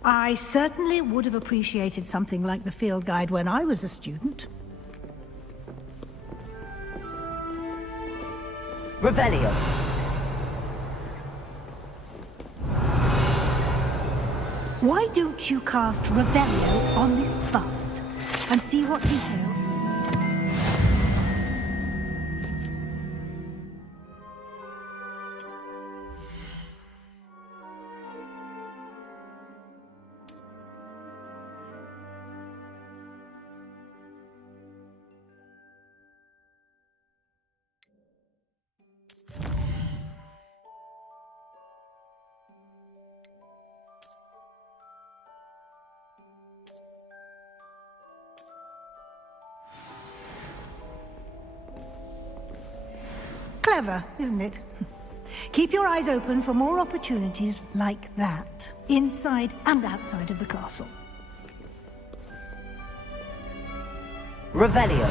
I certainly would have appreciated something like the field guide when I was a student. Revelio. Why don't you cast Revelio on this bust and see what details? Clever, isn't it? Keep your eyes open for more opportunities like that, inside and outside of the castle. Revelio.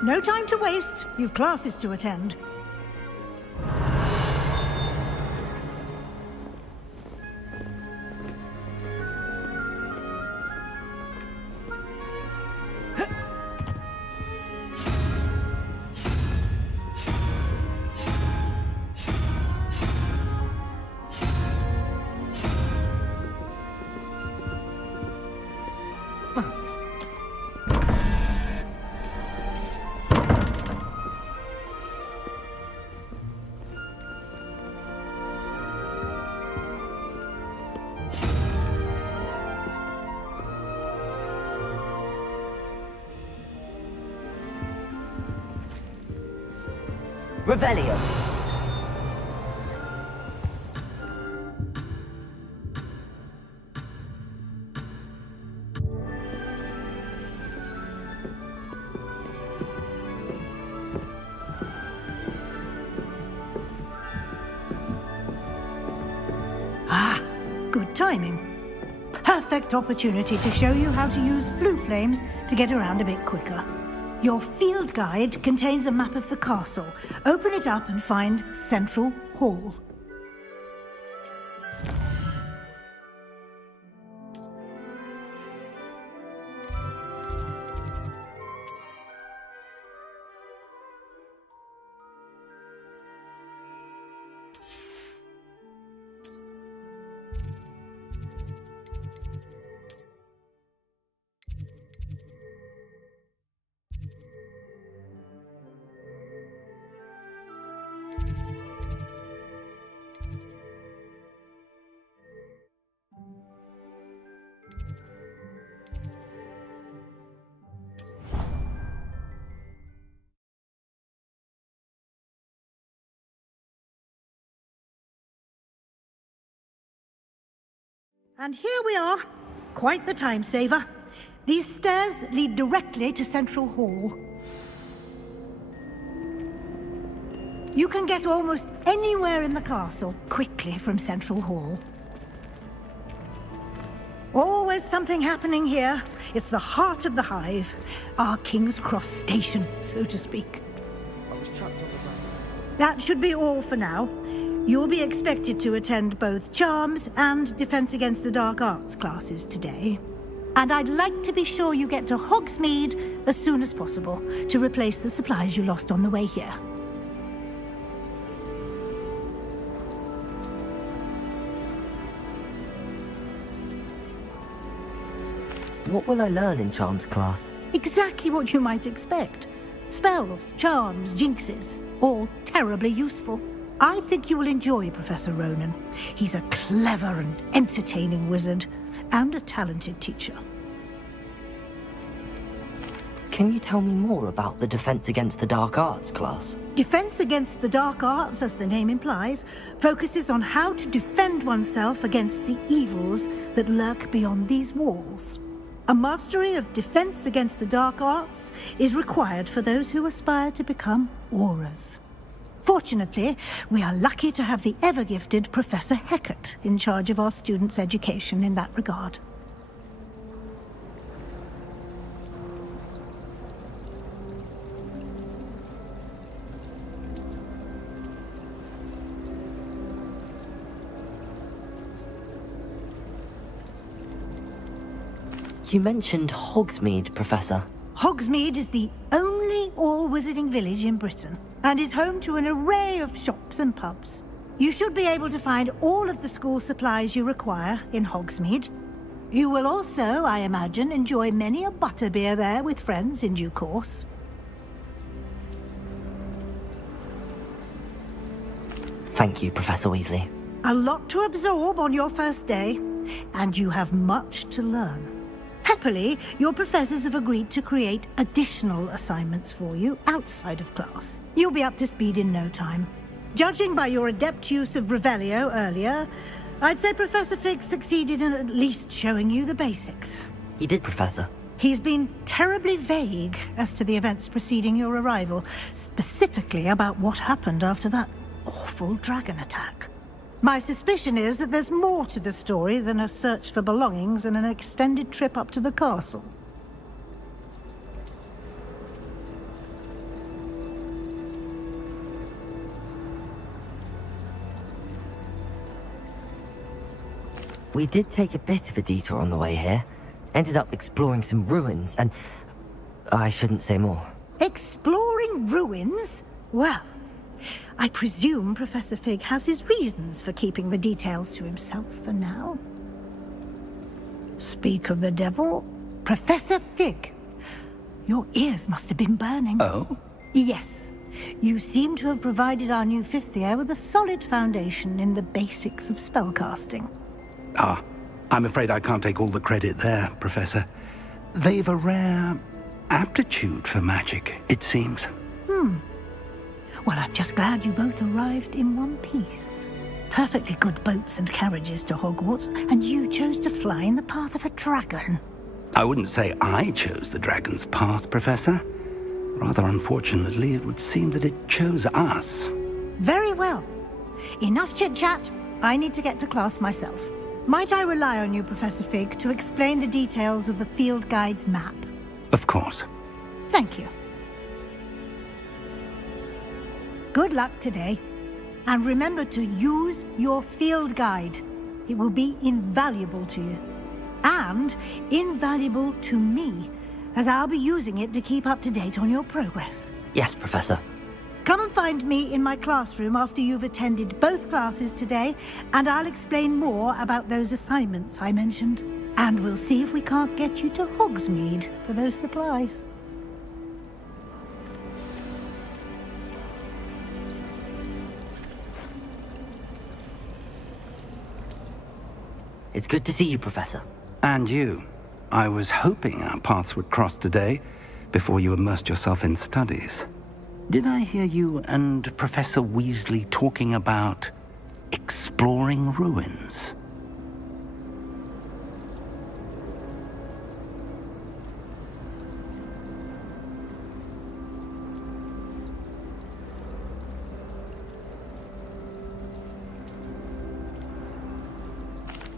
No time to waste. You've classes to attend. Revelio. Ah, good timing. Perfect opportunity to show you how to use flue flames to get around a bit quicker. Your field guide contains a map of the castle. Open it up and find Central Hall. And here we are. Quite the time saver. These stairs lead directly to Central Hall. You can get almost anywhere in the castle quickly from Central Hall. Always something happening here. It's the heart of the hive. Our King's Cross station, so to speak. That should be all for now. You'll be expected to attend both Charms and Defense Against the Dark Arts classes today. And I'd like to be sure you get to Hogsmeade as soon as possible to replace the supplies you lost on the way here. What will I learn in Charms class? Exactly what you might expect. Spells, charms, jinxes, all terribly useful. I think you will enjoy Professor Ronan. He's a clever and entertaining wizard, and a talented teacher. Can you tell me more about the Defense Against the Dark Arts class? Defense Against the Dark Arts, as the name implies, focuses on how to defend oneself against the evils that lurk beyond these walls. A mastery of Defense Against the Dark Arts is required for those who aspire to become Aurors. Fortunately, we are lucky to have the ever-gifted Professor Hecat in charge of our students' education in that regard. You mentioned Hogsmeade, Professor. Hogsmeade is the only all-wizarding village in Britain, and is home to an array of shops and pubs. You should be able to find all of the school supplies you require in Hogsmeade. You will also, I imagine, enjoy many a butterbeer there with friends in due course. Thank you, Professor Weasley. A lot to absorb on your first day, and you have much to learn. Happily, your professors have agreed to create additional assignments for you outside of class. You'll be up to speed in no time. Judging by your adept use of Revelio earlier, I'd say Professor Fig succeeded in at least showing you the basics. He did, Professor. He's been terribly vague as to the events preceding your arrival, specifically about what happened after that awful dragon attack. My suspicion is that there's more to the story than a search for belongings and an extended trip up to the castle. We did take a bit of a detour on the way here. Ended up exploring some ruins and... I shouldn't say more. Exploring ruins? Well, I presume Professor Fig has his reasons for keeping the details to himself for now. Speak of the devil, Professor Fig. Your ears must have been burning. Oh? Yes. You seem to have provided our new fifth year with a solid foundation in the basics of spellcasting. Ah, I'm afraid I can't take all the credit there, Professor. They've a rare aptitude for magic, it seems. Well, I'm just glad you both arrived in one piece. Perfectly good boats and carriages to Hogwarts, and you chose to fly in the path of a dragon. I wouldn't say I chose the dragon's path, Professor. Rather unfortunately, it would seem that it chose us. Very well. Enough chit-chat. I need to get to class myself. Might I rely on you, Professor Fig, to explain the details of the field guide's map? Of course. Thank you. Good luck today. And remember to use your field guide. It will be invaluable to you. And invaluable to me, as I'll be using it to keep up to date on your progress. Yes, Professor. Come and find me in my classroom after you've attended both classes today, and I'll explain more about those assignments I mentioned. And we'll see if we can't get you to Hogsmeade for those supplies. It's good to see you, Professor. And you. I was hoping our paths would cross today, before you immersed yourself in studies. Did I hear you and Professor Weasley talking about exploring ruins?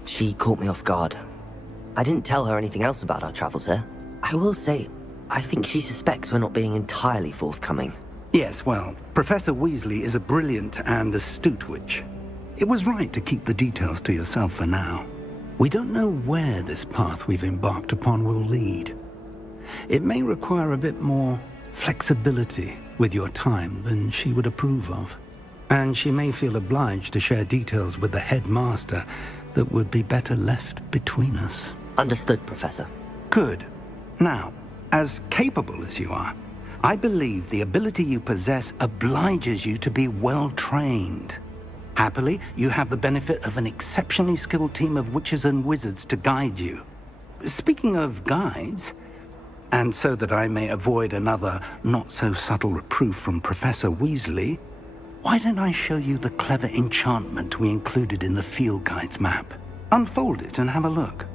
She caught me off guard. I didn't tell her anything else about our travels here. I will say, I think she suspects we're not being entirely forthcoming. Yes, well, Professor Weasley is a brilliant and astute witch. It was right to keep the details to yourself for now. We don't know where this path we've embarked upon will lead. It may require a bit more flexibility with your time than she would approve of. And she may feel obliged to share details with the headmaster that would be better left between us. Understood, Professor. Good. Now, as capable as you are, I believe the ability you possess obliges you to be well-trained. Happily, you have the benefit of an exceptionally skilled team of witches and wizards to guide you. Speaking of guides, and so that I may avoid another not-so-subtle reproof from Professor Weasley, why don't I show you the clever enchantment we included in the field guide's map? Unfold it and have a look.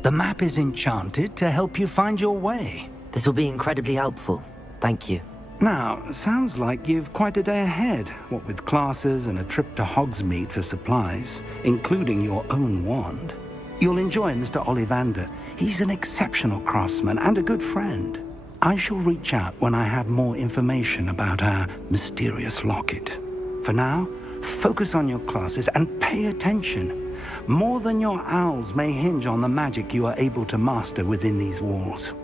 The map is enchanted to help you find your way. This will be incredibly helpful. Thank you. Now, sounds like you've quite a day ahead, what with classes and a trip to Hogsmeade for supplies, including your own wand. You'll enjoy Mr. Ollivander. He's an exceptional craftsman and a good friend. I shall reach out when I have more information about our mysterious locket. For now, focus on your classes and pay attention. More than your owls may hinge on the magic you are able to master within these walls.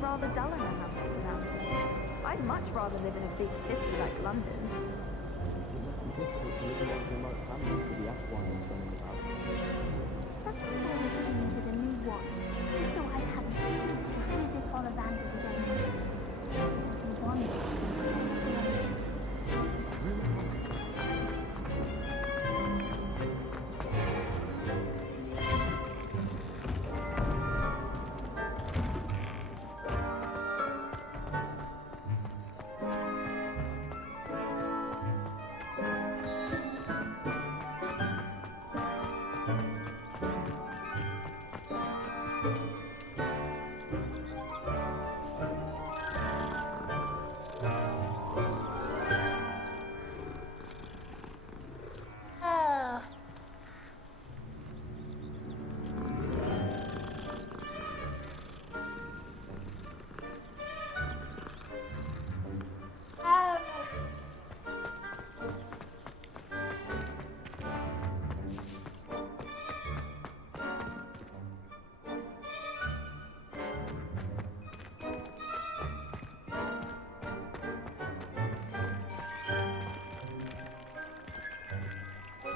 Rather dull in a house now. I'd much rather live in a big city like London. That's why I was looking into the new watch. I thought I had to visit Ollivander again. It was wonderful.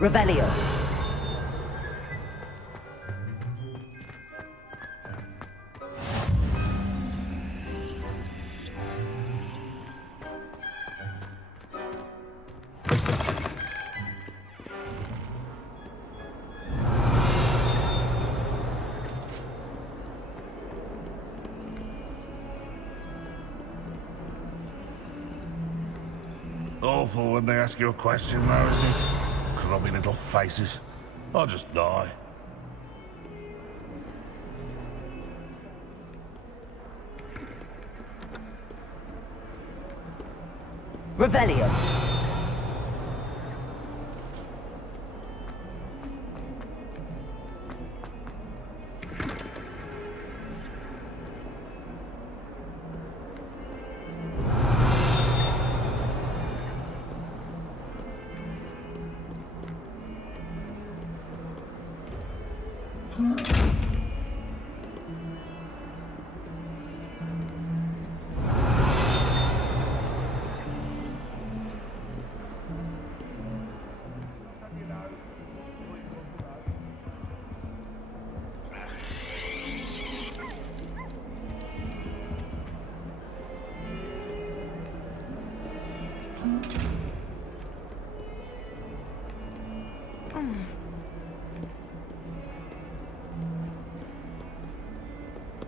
Revelio. Awful when they ask you a question, though, isn't it? Grubby little faces. I'll just die. Revelio.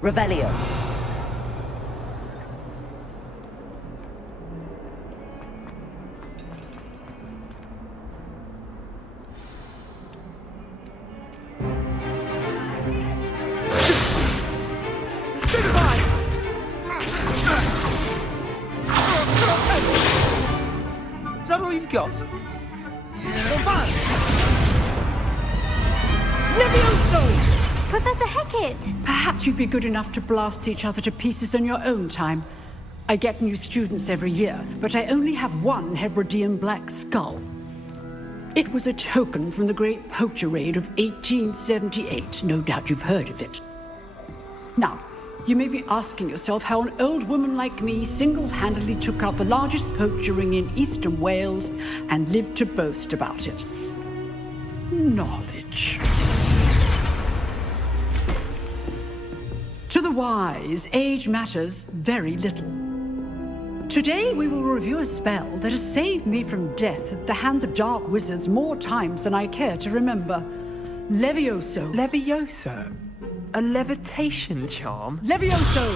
Revelio. Is that all you've got? Levioso! Professor Hecat! Perhaps you'd be good enough to blast each other to pieces in your own time. I get new students every year, but I only have one Hebridean black skull. It was a token from the Great Poacher Raid of 1878. No doubt you've heard of it. Now, you may be asking yourself how an old woman like me single-handedly took out the largest poacher ring in eastern Wales and lived to boast about it. Knowledge. To the wise, age matters very little. Today we will review a spell that has saved me from death at the hands of dark wizards more times than I care to remember. Levioso. Levioso? A levitation charm? Levioso!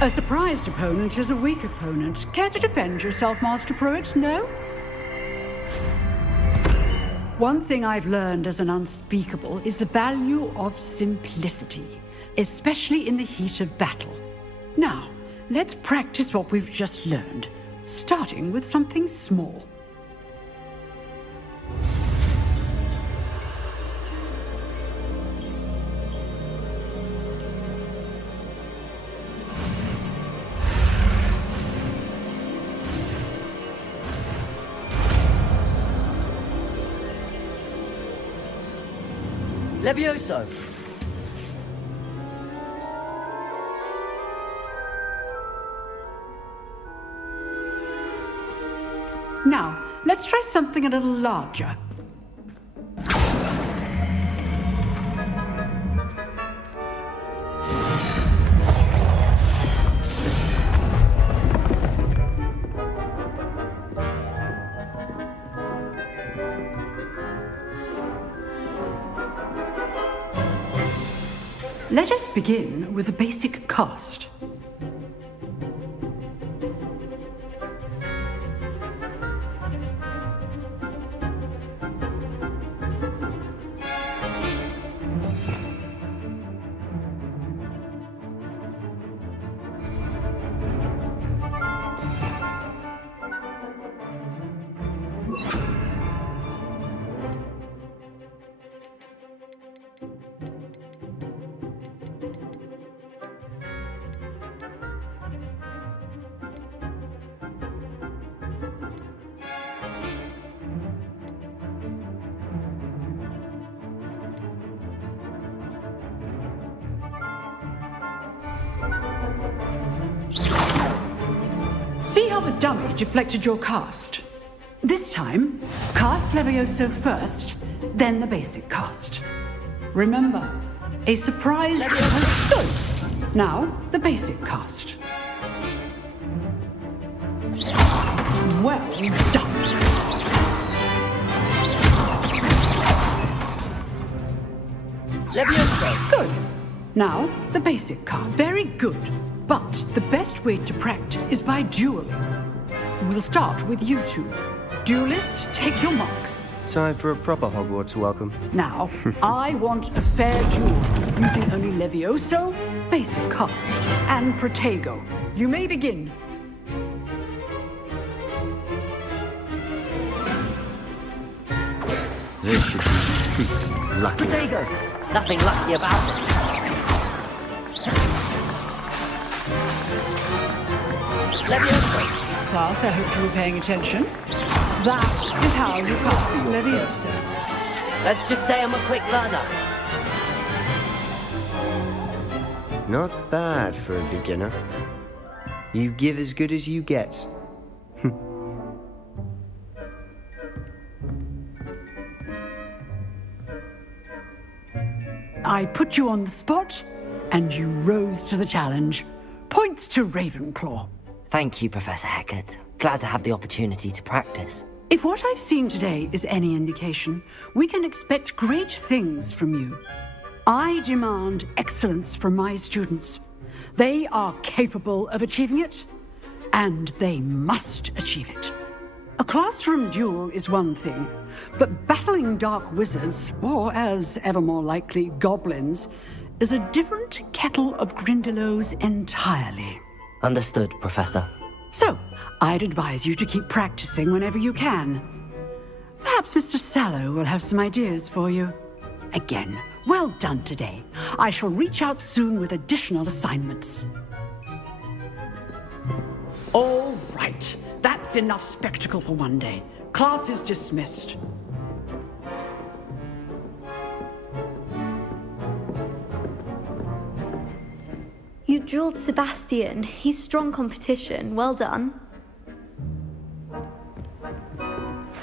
A surprised opponent is a weak opponent. Care to defend yourself, Master Pruitt? No? One thing I've learned as an unspeakable is the value of simplicity, especially in the heat of battle. Now, let's practice what we've just learned, starting with something small. Levioso! Now, let's try something a little larger. Let us begin with the basic cast. See how the dummy deflected your cast? This time, cast Levioso first, then the basic cast. Remember, a surprise... Good! Now, the basic cast. Well done! Levioso! Good. Now, the basic cast. Very good. But the best way to practice is by dueling. We'll start with you two. Duelists, take your marks. Time for a proper Hogwarts welcome. Now, I want a fair duel, using only Levioso, basic cast, and Protego. You may begin. This should be lucky. Protego! Nothing lucky about it. Levioso! Class, I hope you were paying attention. That is how you pass Levioso. Let's just say I'm a quick learner. Not bad for a beginner. You give as good as you get. I put you on the spot, and you rose to the challenge. Points to Ravenclaw. Thank you, Professor Hecat. Glad to have the opportunity to practice. If what I've seen today is any indication, we can expect great things from you. I demand excellence from my students. They are capable of achieving it, and they must achieve it. A classroom duel is one thing, but battling dark wizards, or as ever more likely, goblins, is a different kettle of Grindylows entirely. Understood, Professor. So, I'd advise you to keep practicing whenever you can. Perhaps Mr. Sallow will have some ideas for you. Again, well done today. I shall reach out soon with additional assignments. All right. That's enough spectacle for one day. Class is dismissed. You drilled Sebastian. He's strong competition. Well done.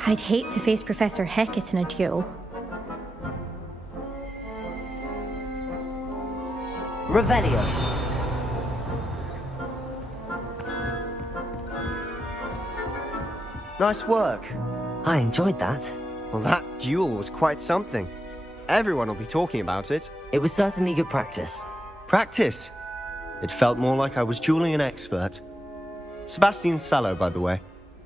I'd hate to face Professor Hecat in a duel. Revelio. Nice work. I enjoyed that. Well, that duel was quite something. Everyone will be talking about it. It was certainly good practice. Practice? It felt more like I was dueling an expert. Sebastian Sallow, by the way.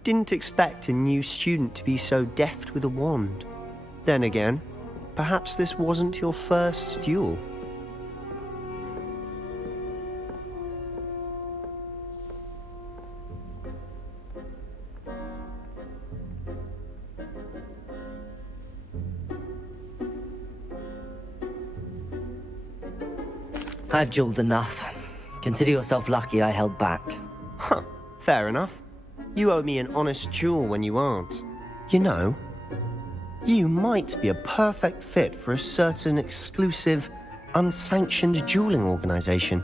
Didn't expect a new student to be so deft with a wand. Then again, perhaps this wasn't your first duel. I've dueled enough. Consider yourself lucky I held back. Huh, fair enough. You owe me an honest duel when you aren't. You know, you might be a perfect fit for a certain exclusive, unsanctioned dueling organization.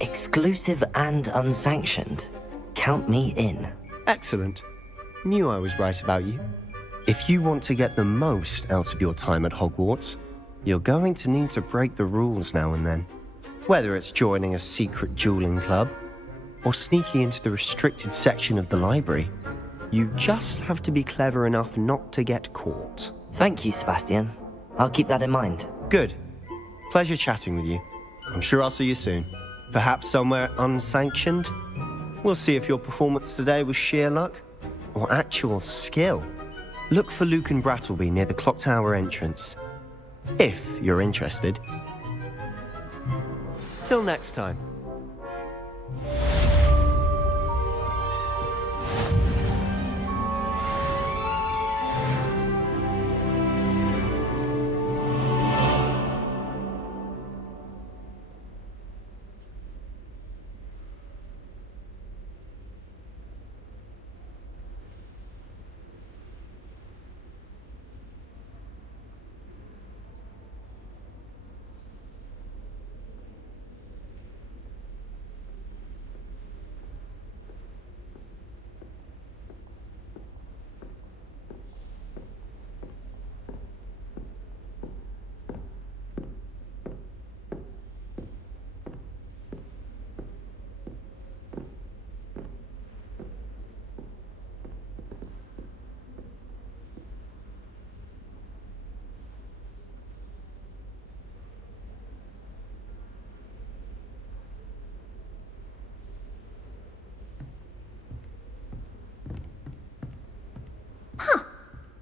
Exclusive and unsanctioned. Count me in. Excellent. Knew I was right about you. If you want to get the most out of your time at Hogwarts, you're going to need to break the rules now and then. Whether it's joining a secret dueling club, or sneaking into the restricted section of the library, you just have to be clever enough not to get caught. Thank you, Sebastian. I'll keep that in mind. Good. Pleasure chatting with you. I'm sure I'll see you soon. Perhaps somewhere unsanctioned? We'll see if your performance today was sheer luck or actual skill. Look for Luke and Brattleby near the clock tower entrance, if you're interested. Till next time.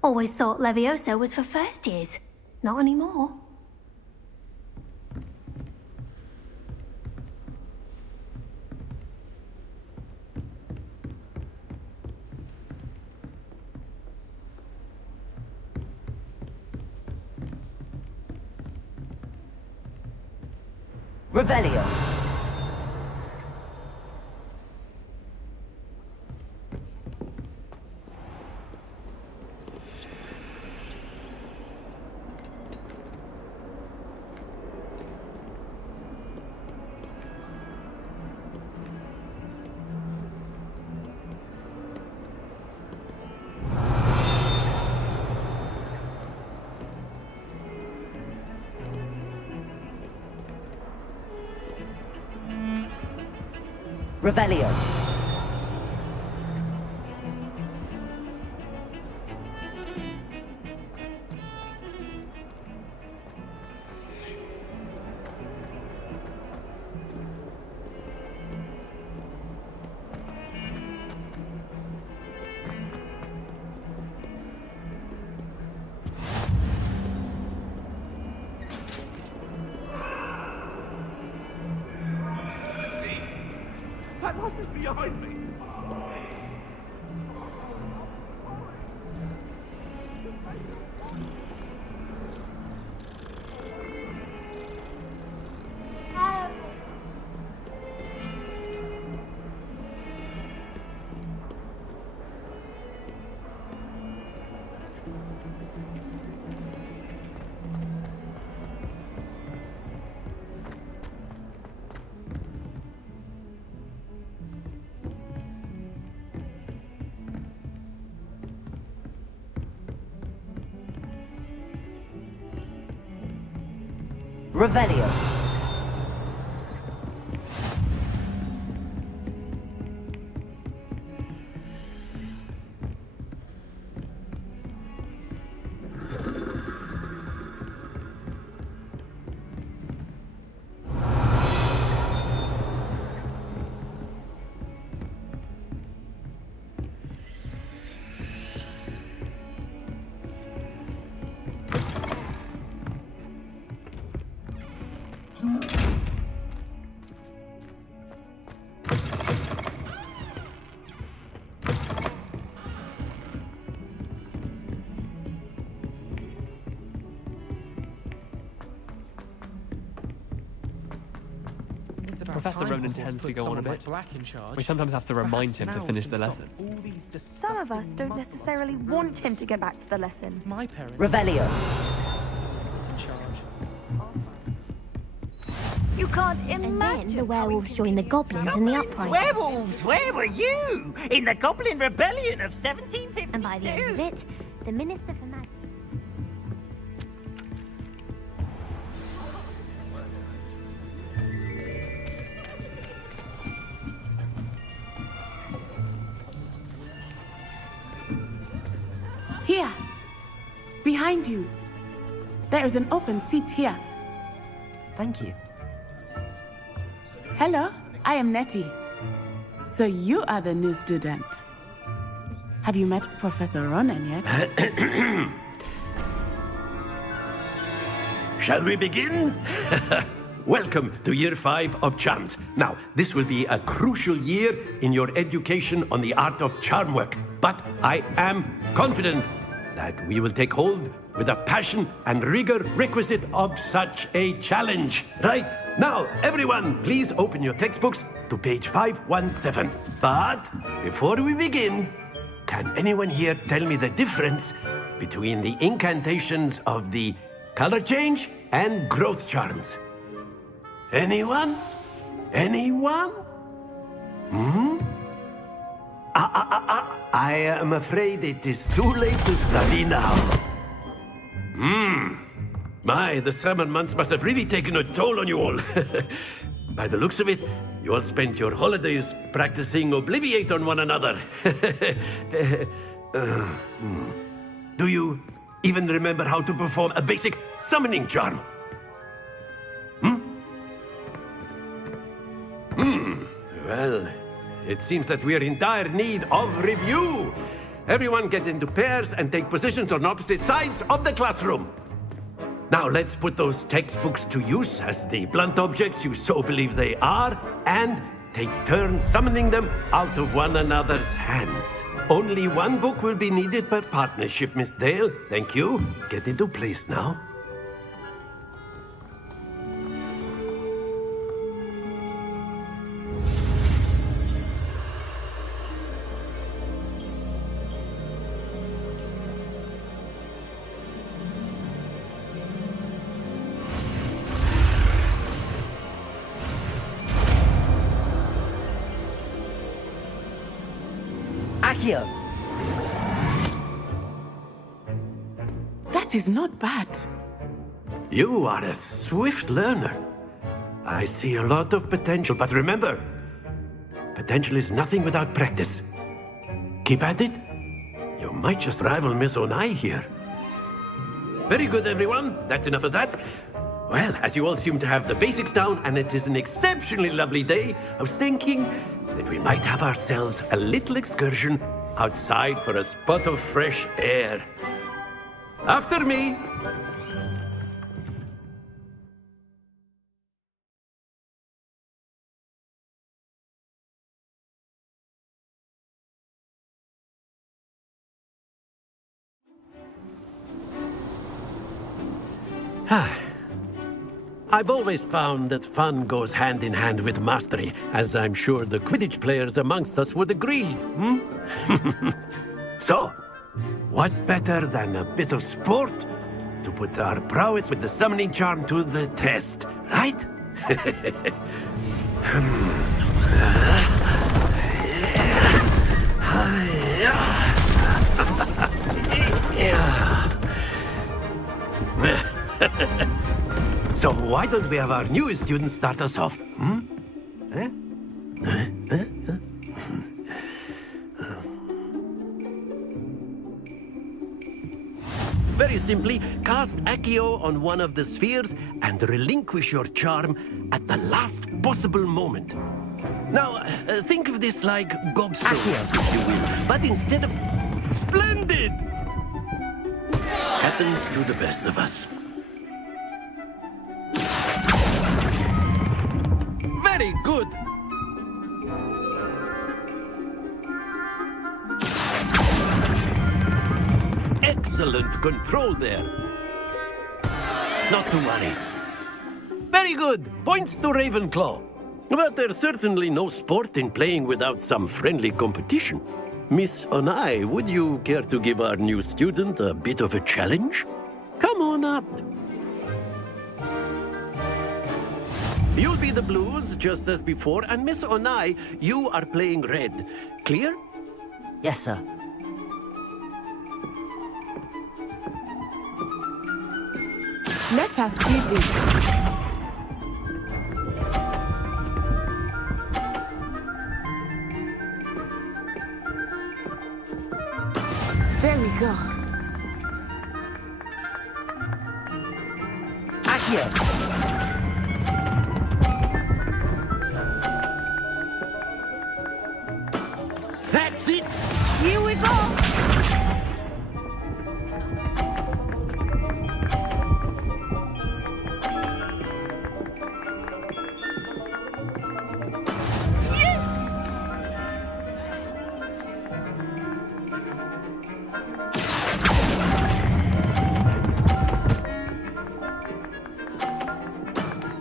Always thought Levioso was for first years. Not anymore. Revelio. Revelio. That wasn't behind me! Revelio. Professor Ronan tends to go on a bit. We sometimes have to remind him to finish the lesson. Some of us don't necessarily want him to get back to the lesson. My parents. Revelio. You can't imagine. And then the werewolves join the goblins in the uprising. Werewolves, where were you? In the Goblin Rebellion of 1752. And by the end of it, the Minister for Magic. Here, behind you. There is an open seat here. Thank you. Hello, I am Nettie. So you are the new student. Have you met Professor Ronan yet? Shall we begin? Welcome to Year 5 of Charms. Now, this will be a crucial year in your education on the art of charm work. But I am confident that we will take hold with the passion and rigor requisite of such a challenge. Right, now, everyone, please open your textbooks to page 517. But before we begin, can anyone here tell me the difference between the incantations of the color change and growth charms? Anyone? Anyone? I am afraid it is too late to study now. My, the summer months must have really taken a toll on you all. By the looks of it, you all spent your holidays practicing Obliviate on one another. Do you even remember how to perform a basic summoning charm? Well, it seems that we are in dire need of review. Everyone get into pairs and take positions on opposite sides of the classroom. Now let's put those textbooks to use as the blunt objects you so believe they are, and take turns summoning them out of one another's hands. Only one book will be needed per partnership, Miss Dale. Thank you. Get into place now. Accio. That is not bad. You are a swift learner. I see a lot of potential, but remember, Potential is nothing without practice. Keep at it. You might just rival Miss Onai here. Very good, everyone. That's enough of that. Well, as you all seem to have the basics down, and it is an exceptionally lovely day, I was thinking that we might have ourselves a little excursion outside for a spot of fresh air. After me. I've always found that fun goes hand in hand with mastery, as I'm sure the Quidditch players amongst us would agree, So, what better than a bit of sport to put our prowess with the summoning charm to the test, right? So why don't we have our newest student start us off? Very simply, cast Accio on one of the spheres and relinquish your charm at the last possible moment. Now, think of this like gobstones, if you will, but instead of... Splendid! Happens to the best of us. Very good! Excellent control there. Not to worry. Very good! Points to Ravenclaw. But there's certainly no sport in playing without some friendly competition. Miss Onai, would you care to give our new student a bit of a challenge? Come on up. You'll be the blues, just as before, and Miss Onai, you are playing red. Clear? Yes, sir. Let us see this. There we go. Accio! That's it! Here we go!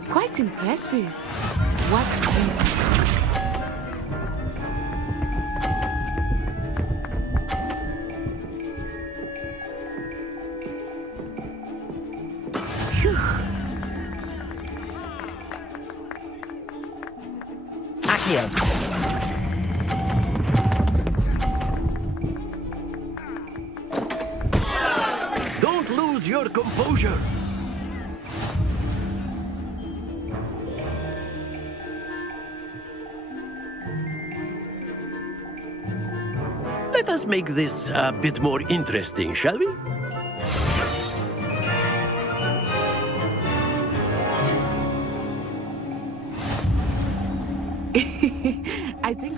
Quite impressive. Watch this. Accio! Don't lose your composure. Let us make this a bit more interesting, shall we? I think...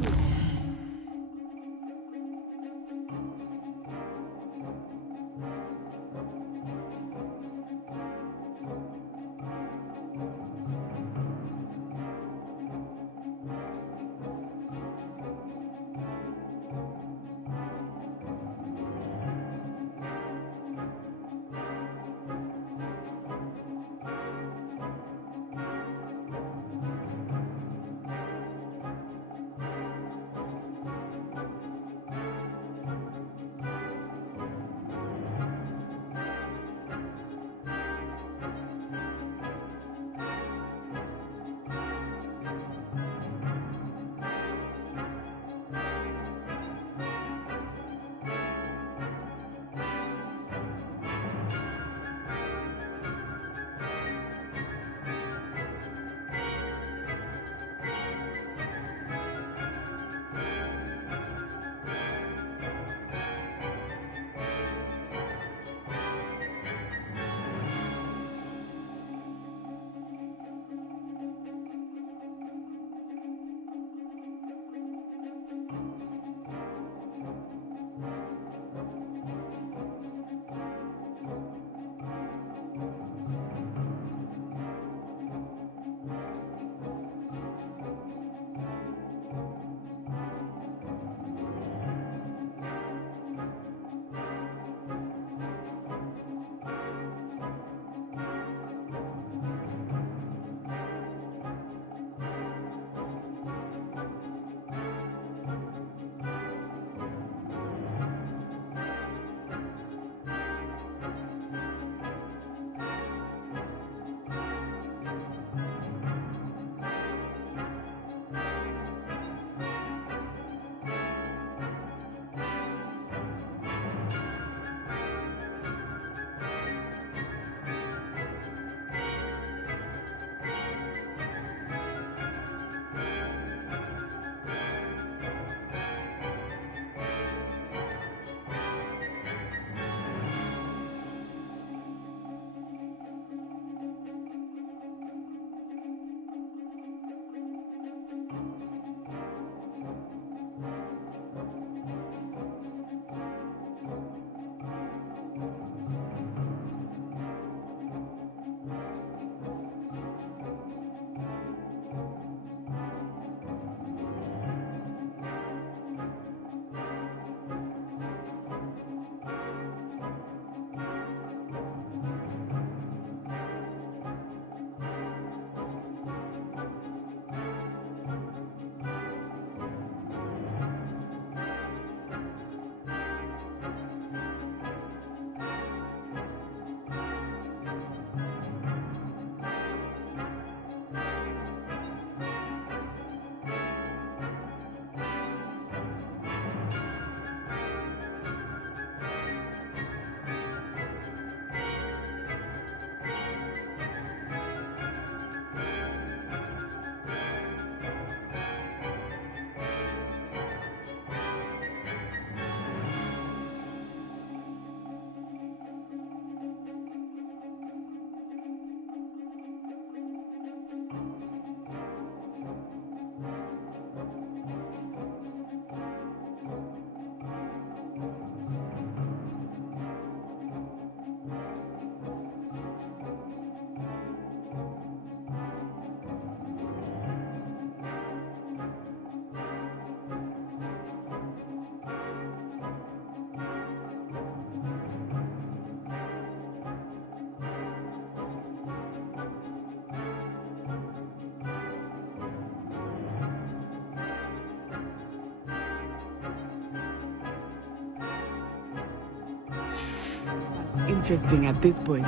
interesting at this point.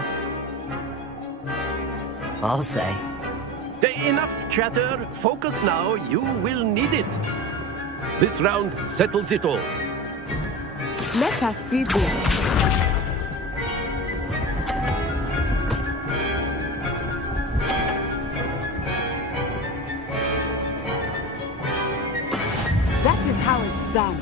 I'll say. Enough chatter. Focus now. You will need it. This round settles it all. Let us see this. That is how it's done.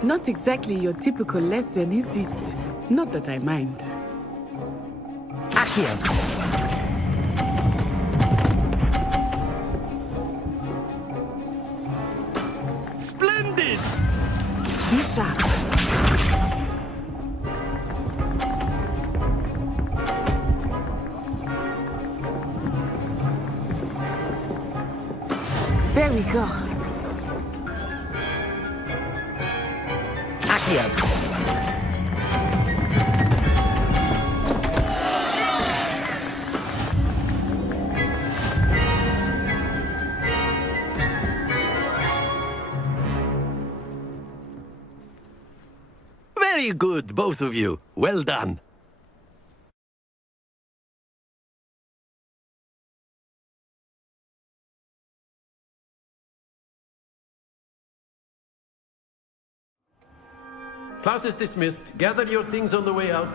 Not exactly your typical lesson, is it? Not that I mind. Accio. Splendid! Be sharp. There we go. Accio. Very good, both of you. Well done. Class is dismissed. Gather your things on the way out.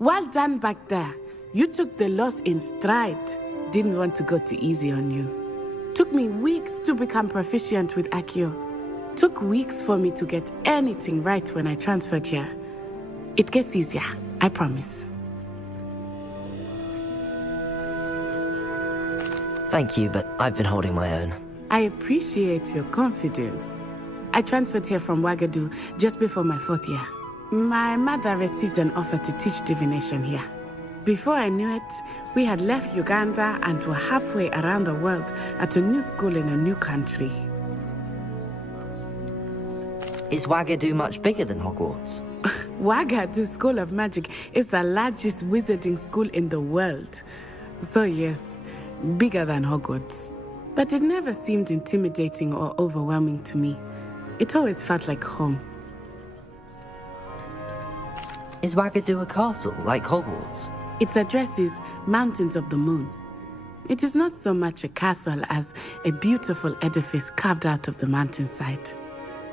Well done back there. You took the loss in stride. Didn't want to go too easy on you. Took me weeks to become proficient with Accio. Took weeks for me to get anything right when I transferred here. It gets easier, I promise. Thank you, but I've been holding my own. I appreciate your confidence. I transferred here from Ouagadougou just before my 4th year. My mother received an offer to teach divination here. Before I knew it, we had left Uganda and were halfway around the world at a new school in a new country. Is Ouagadougou much bigger than Hogwarts? Ouagadougou School of Magic is the largest wizarding school in the world. So yes, bigger than Hogwarts. But it never seemed intimidating or overwhelming to me. It always felt like home. Is Ouagadougou a castle, like Hogwarts? Its address is Mountains of the Moon. It is not so much a castle as a beautiful edifice carved out of the mountainside.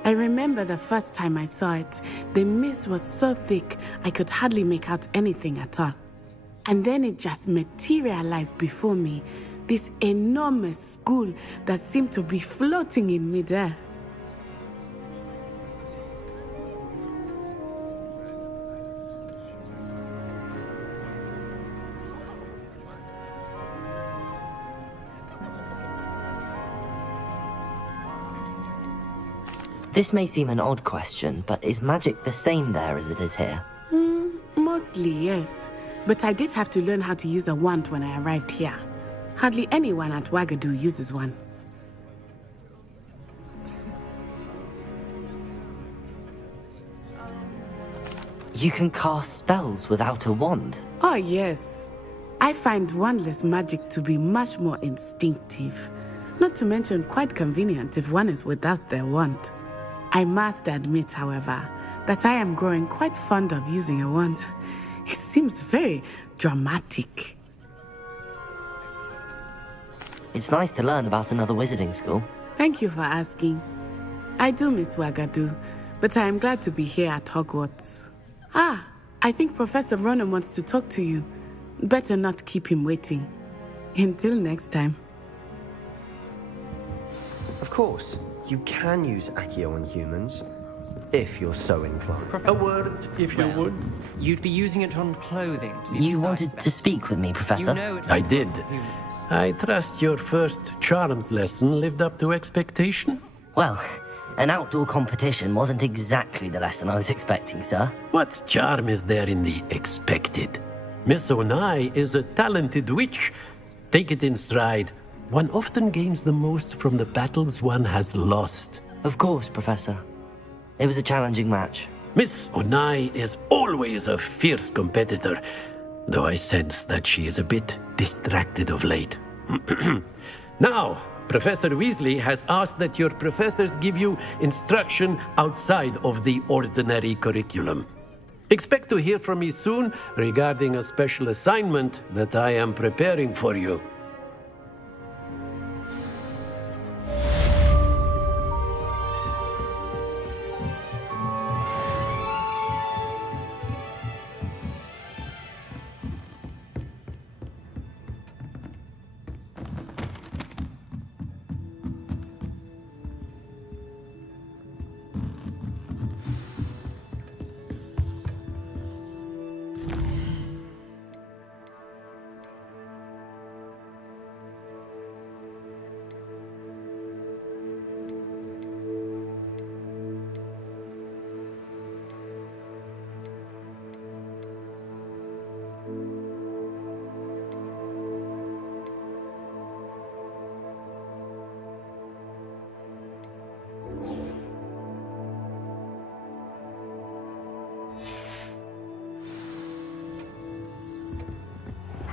I remember the first time I saw it, the mist was so thick I could hardly make out anything at all. And then it just materialized before me, this enormous school that seemed to be floating in midair. This may seem an odd question, but is magic the same there as it is here? Mostly, yes. But I did have to learn how to use a wand when I arrived here. Hardly anyone at Ouagadougou uses one. You can cast spells without a wand? Oh, yes. I find wandless magic to be much more instinctive. Not to mention quite convenient if one is without their wand. I must admit, however, that I am growing quite fond of using a wand. It seems very dramatic. It's nice to learn about another wizarding school. Thank you for asking. I do miss Ouagadougou, but I am glad to be here at Hogwarts. Ah, I think Professor Ronan wants to talk to you. Better not keep him waiting. Until next time. Of course, you can use Accio on humans, if you're so inclined. A word, if you would. You'd be using it on clothing. You wanted to speak with me, Professor? You know it I did. I trust your first charms lesson lived up to expectation? Well, an outdoor competition wasn't exactly the lesson I was expecting, sir. What charm is there in the expected? Miss Onai is a talented witch. Take it in stride. One often gains the most from the battles one has lost. Of course, Professor. It was a challenging match. Miss Onai is always a fierce competitor, though I sense that she is a bit distracted of late. Now, Professor Weasley has asked that your professors give you instruction outside of the ordinary curriculum. Expect to hear from me soon regarding a special assignment that I am preparing for you.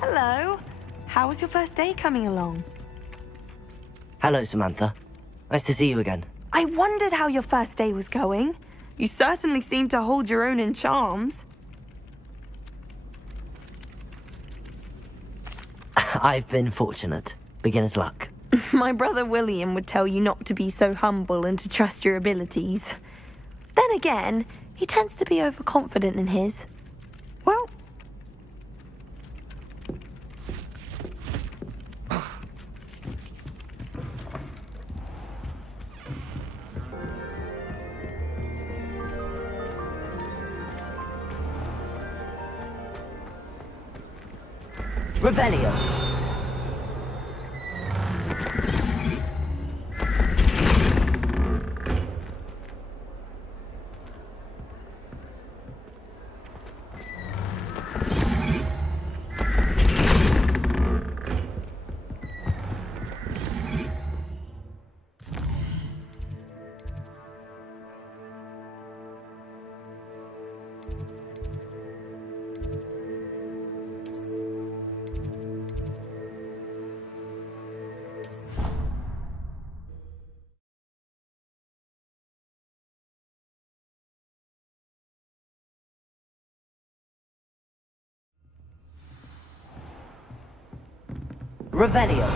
Hello. How was your first day coming along? Hello, Samantha. Nice to see you again. I wondered how your first day was going. You certainly seem to hold your own in charms. I've been fortunate. Beginner's luck. My brother William would tell you not to be so humble and to trust your abilities. Then again, he tends to be overconfident in his. Well... Revelio. Revelio.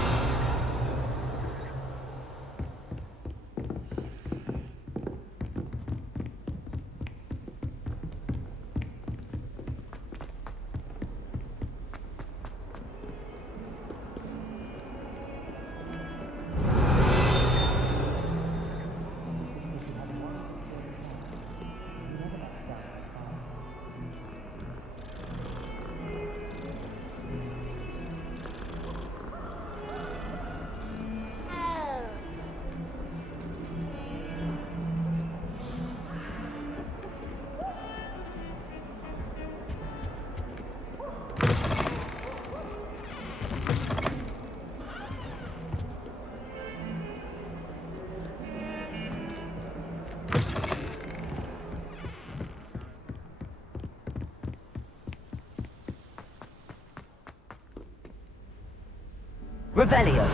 Revelio.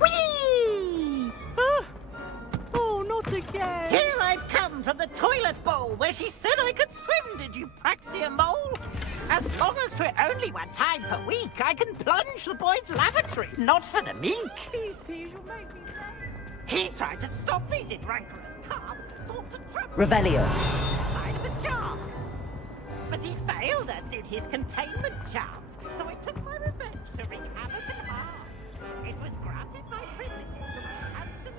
Whee! Huh? Oh, not again. Here I've come from the toilet bowl where she said I could swim, did you praxia mole? As long as 'twere only one time per week, I can plunge the boy's lavatory, not for the meek. Please, please, you'll make me He tried to stop me, did rancorous carp, sought to trap me Revelio. inside of a jar. But he failed, as did his containment charms, so I took my revenge to wreak havoc and harm. It was granted my privileges to my handsome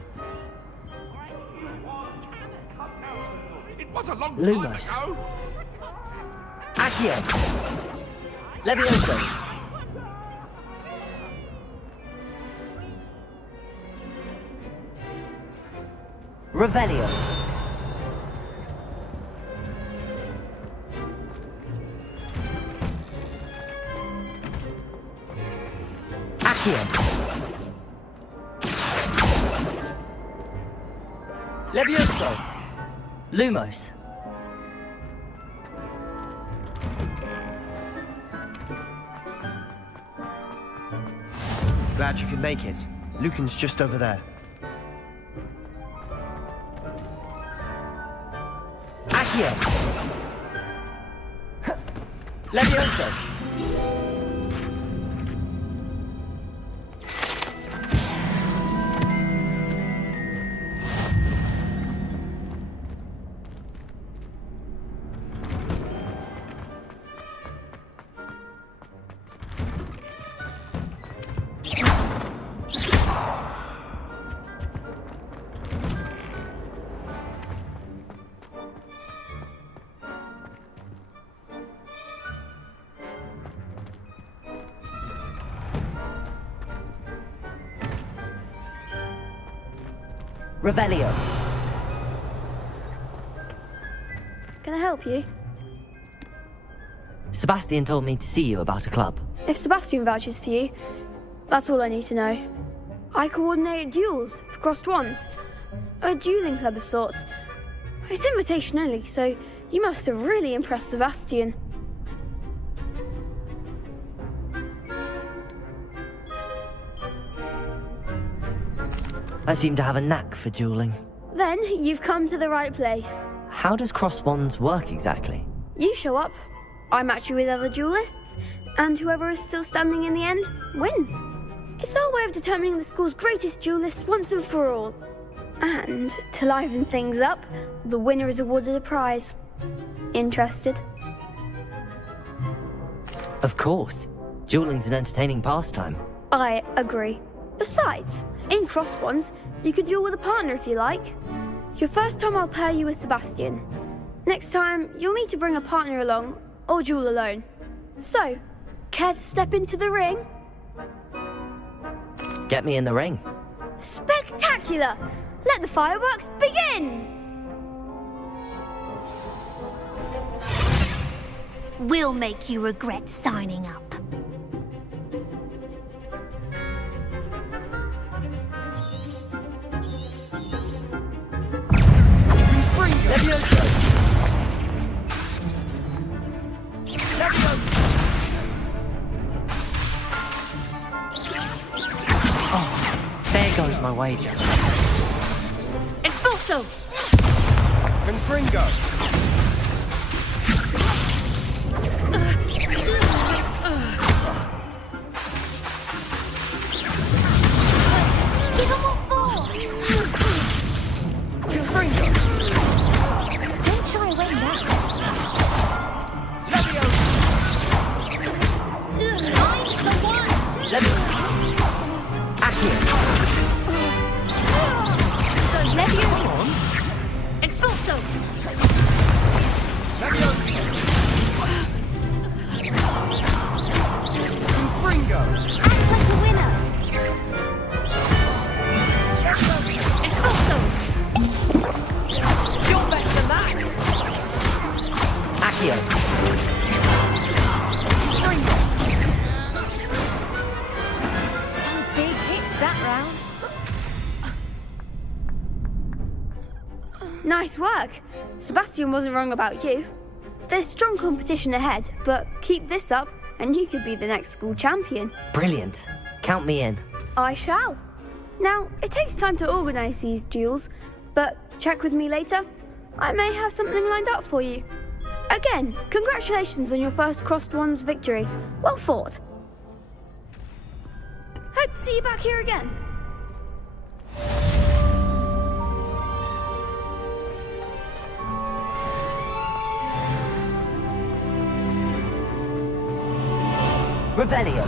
or I cannon. It was a long Lumos. time ago. Accio. Levioso. Revelio. Accio. Levioso! Lumos. Glad you could make it. Lucan's just over there. Accio! Levioso! Revelio. Can I help you? Sebastian told me to see you about a club. If Sebastian vouches for you, that's all I need to know. I coordinate duels for crossed wands. A dueling club of sorts. It's invitation only, so you must have really impressed Sebastian. I seem to have a knack for dueling. Then you've come to the right place. How does cross wands work exactly? You show up, I match you with other duelists, and whoever is still standing in the end wins. It's our way of determining the school's greatest duelist once and for all. And to liven things up, the winner is awarded a prize. Interested? Of course. Dueling's an entertaining pastime. I agree. Besides, in cross wands, you can duel with a partner if you like. Your first time I'll pair you with Sebastian. Next time, you'll need to bring a partner along, or duel alone. So, care to step into the ring? Get me in the ring. Spectacular! Let the fireworks begin! We'll make you regret signing up. Levioso! Oh, there goes my wager. Expulso! Confringo! Give 'em what for! Confringo! Don't shy away now. I'm the one! Accio! So Levioso! Expulso! Confringo! Act like a winner! Expulso! You're better than that! Accio! Some big hits that round. Nice work. Sebastian wasn't wrong about you. There's strong competition ahead, but keep this up and you could be the next school champion. Brilliant. Count me in. I shall. Now, it takes time to organise these duels, but check with me later. I may have something lined up for you. Again, congratulations on your first crossed wands victory. Well fought. Hope to see you back here again. Revelio.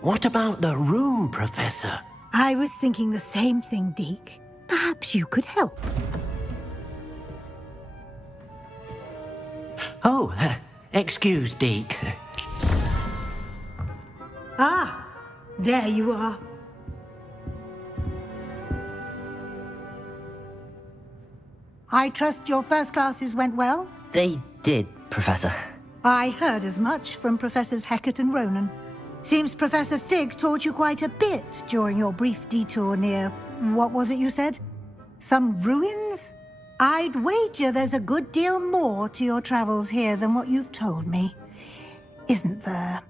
What about the room, Professor? I was thinking the same thing, Deke. Perhaps you could help. Oh, excuse, Deke. Ah, there you are. I trust your first classes went well? They did, Professor. I heard as much from Professors Hecat and Ronan. Seems Professor Fig taught you quite a bit during your brief detour near... what was it you said? Some ruins? I'd wager there's a good deal more to your travels here than what you've told me. Isn't there?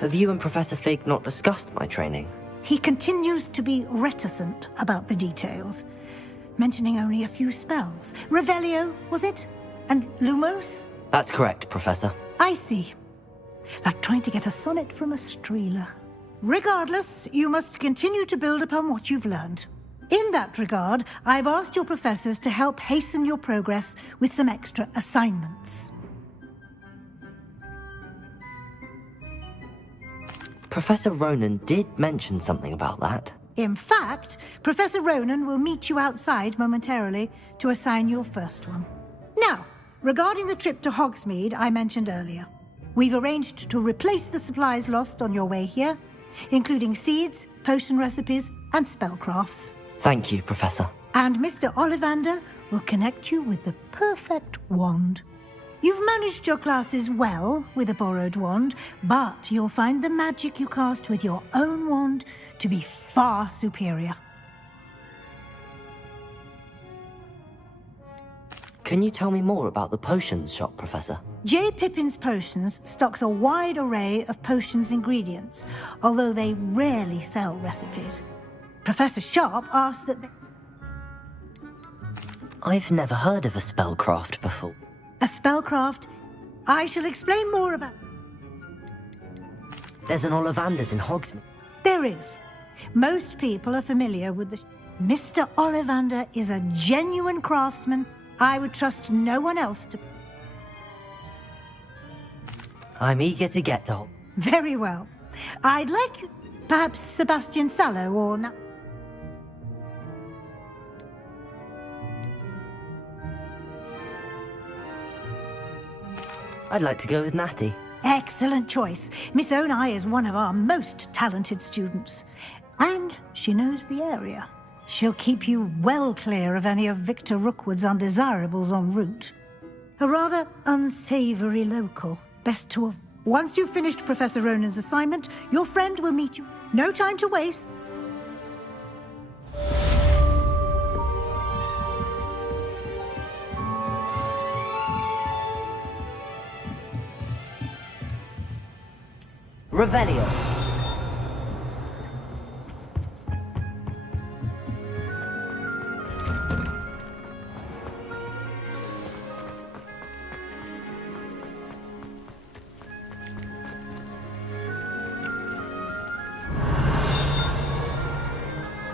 Have you and Professor Fig not discussed my training? He continues to be reticent about the details, mentioning only a few spells. Revelio, was it? And Lumos? That's correct, Professor. I see. Like trying to get a sonnet from a streeler. Regardless, you must continue to build upon what you've learned. In that regard, I've asked your professors to help hasten your progress with some extra assignments. Professor Ronan did mention something about that. In fact, Professor Ronan will meet you outside momentarily to assign your first one. Now, regarding the trip to Hogsmeade I mentioned earlier, we've arranged to replace the supplies lost on your way here, including seeds, potion recipes, and spellcrafts. Thank you, Professor. And Mr. Ollivander will connect you with the perfect wand. You've managed your classes well with a borrowed wand, but you'll find the magic you cast with your own wand to be far superior. Can you tell me more about the potions shop, Professor? J. Pippin's Potions stocks a wide array of potions ingredients, although they rarely sell recipes. Professor Sharp asked that they... I've never heard of a spellcraft before. A spellcraft? I shall explain more about... There's an Ollivander's in Hogsmeade. There is. Most people are familiar with the... Mr. Ollivander is a genuine craftsman. I would trust no one else to... I'm eager to get to... Very well. I'd like you... Perhaps Sebastian Sallow or... I'd like to go with Natty. Excellent choice. Miss Onai is one of our most talented students. And she knows the area. She'll keep you well clear of any of Victor Rookwood's undesirables en route. A rather unsavory local. Best to have... Once you've finished Professor Ronan's assignment, your friend will meet you. No time to waste. Revelio.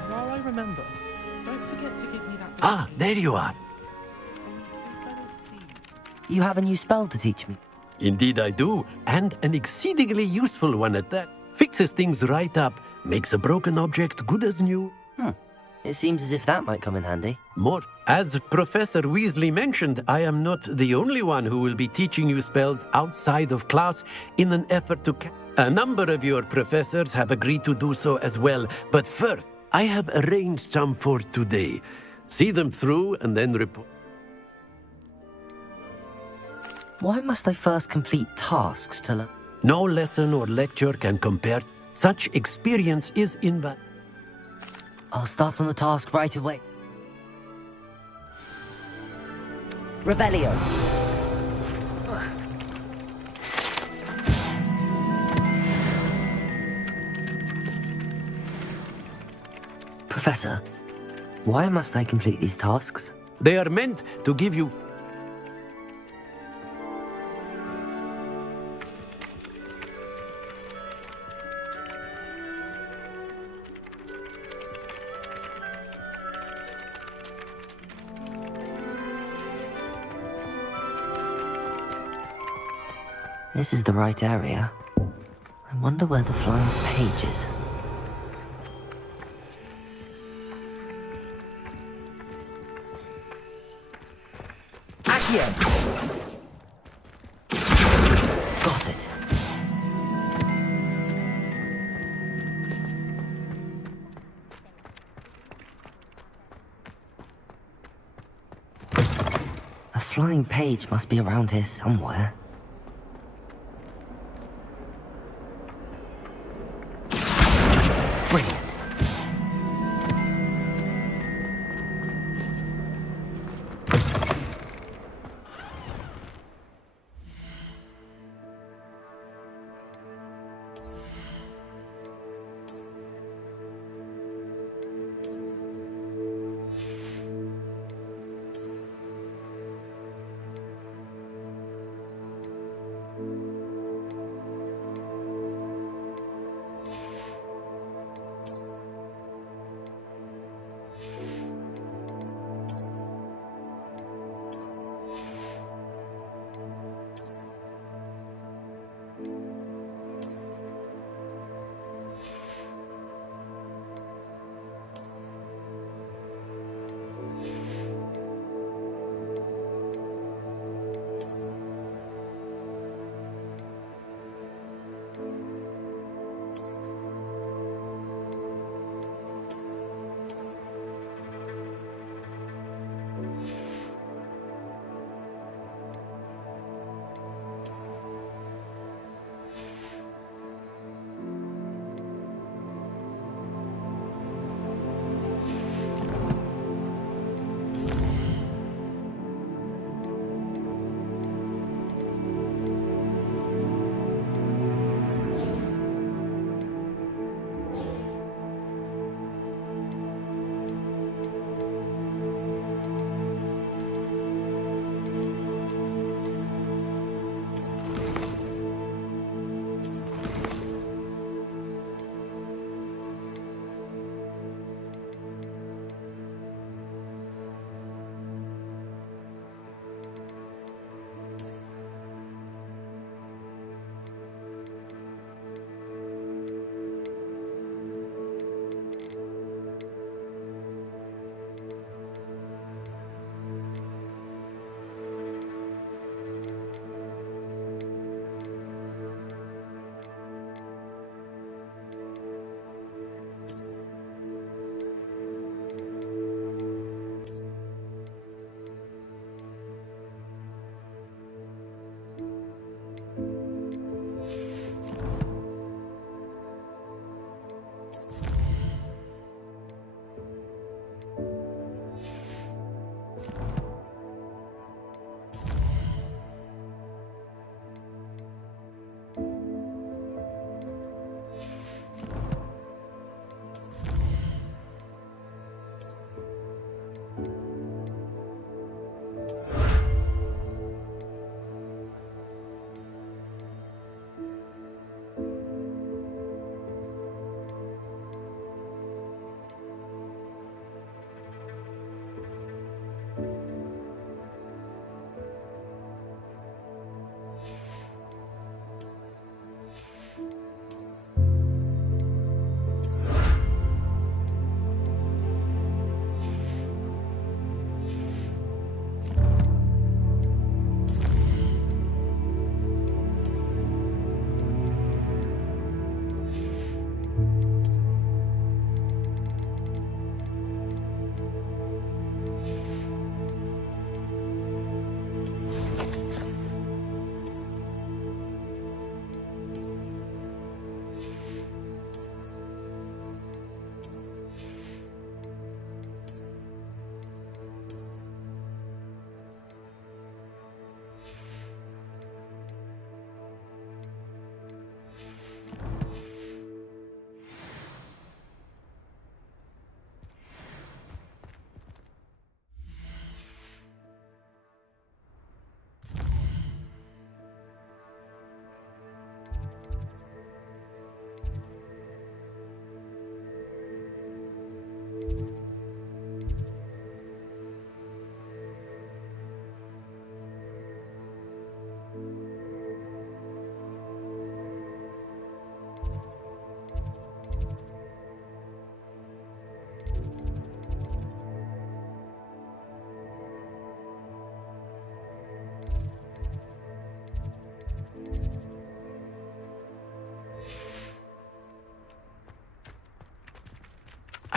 While I remember, don't forget to give me that... Ah, there you are. You have a new spell to teach me. Indeed I do, and an exceedingly useful one at that. Fixes things right up, makes a broken object good as new. It seems as if that might come in handy. More. As Professor Weasley mentioned, I am not the only one who will be teaching you spells outside of class in an effort to... A number of your professors have agreed to do so as well, but first, I have arranged some for today. See them through and then report. Why must I first complete tasks to learn? No lesson or lecture can compare. Such experience is invaluable. I'll start on the task right away. Revelio. Professor, why must I complete these tasks? They are meant to give you... This is the right area. I wonder where the flying page is. Accio! Got it. A flying page must be around here somewhere. Brilliant.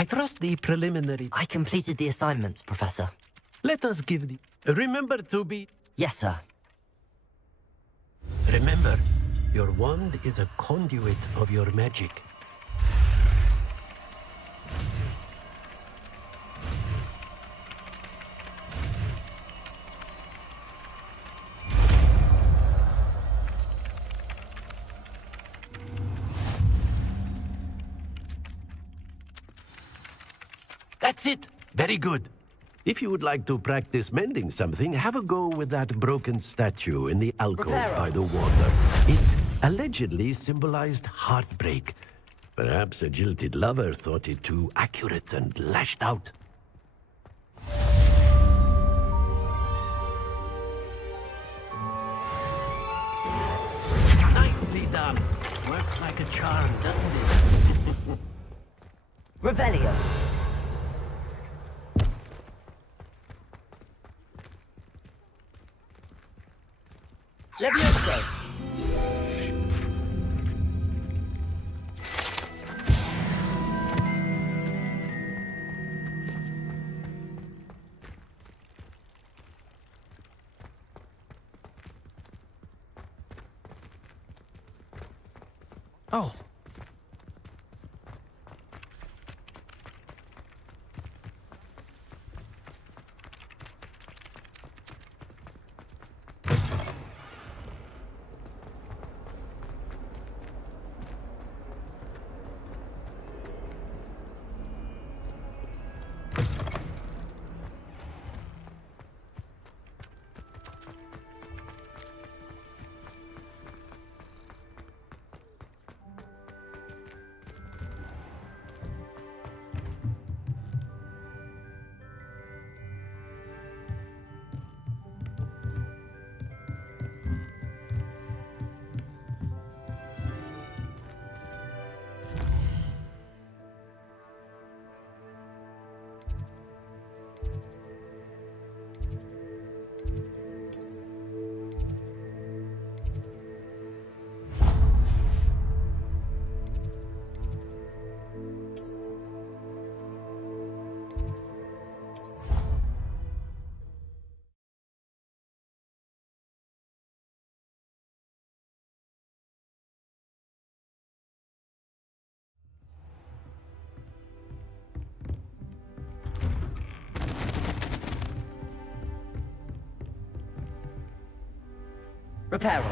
I trust the preliminary... I completed the assignments, Professor. Let us give the... Remember to be... Yes, sir. Remember, your wand is a conduit of your magic. That's it! Very good. If you would like to practice mending something, have a go with that broken statue in the alcove by the water. It allegedly symbolized heartbreak. Perhaps a jilted lover thought it too accurate and lashed out. Nicely done. Works like a charm, doesn't it? Revelio. Levioso. Oh. Reparo.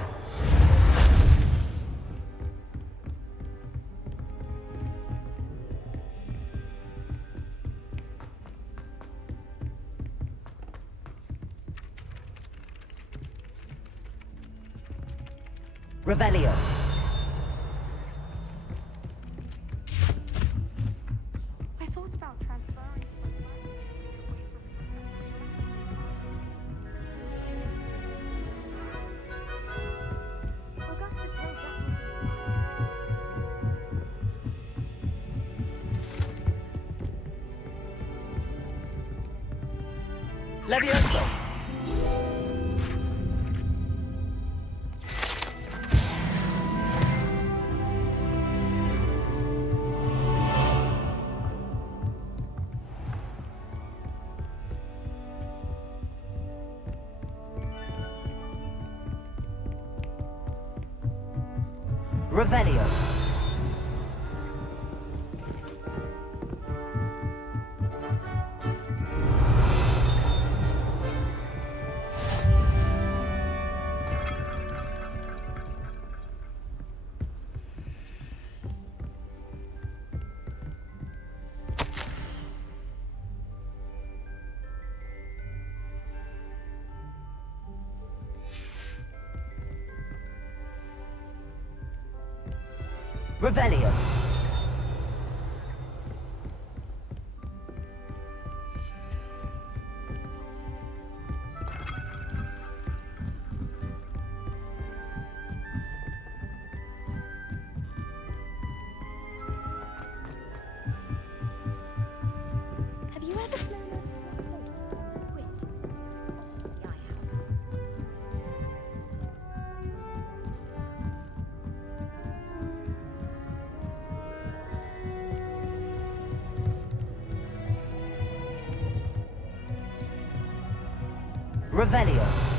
Revelio. I thought about transferring. Augustus Hill Levioso. Revelio. Revelio. Have you ever smelled quit? Yeah, I have. Revelio.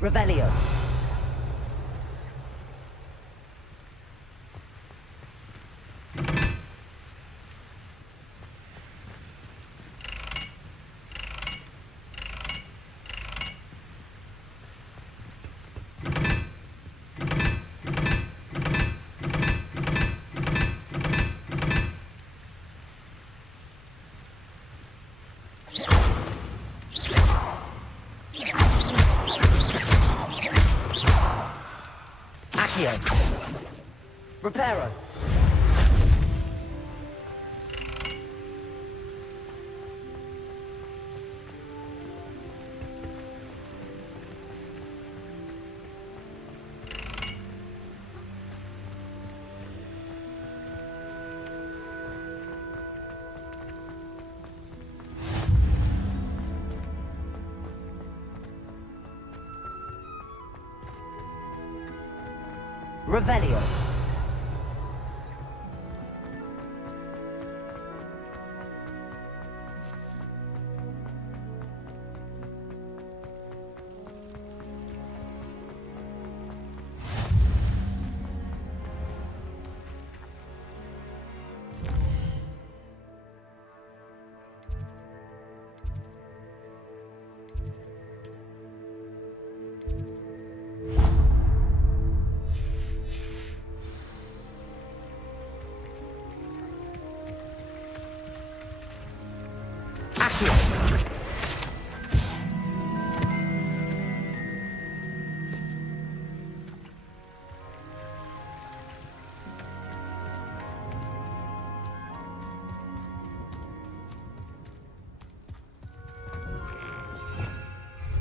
Revelio. Reparo. Revelio.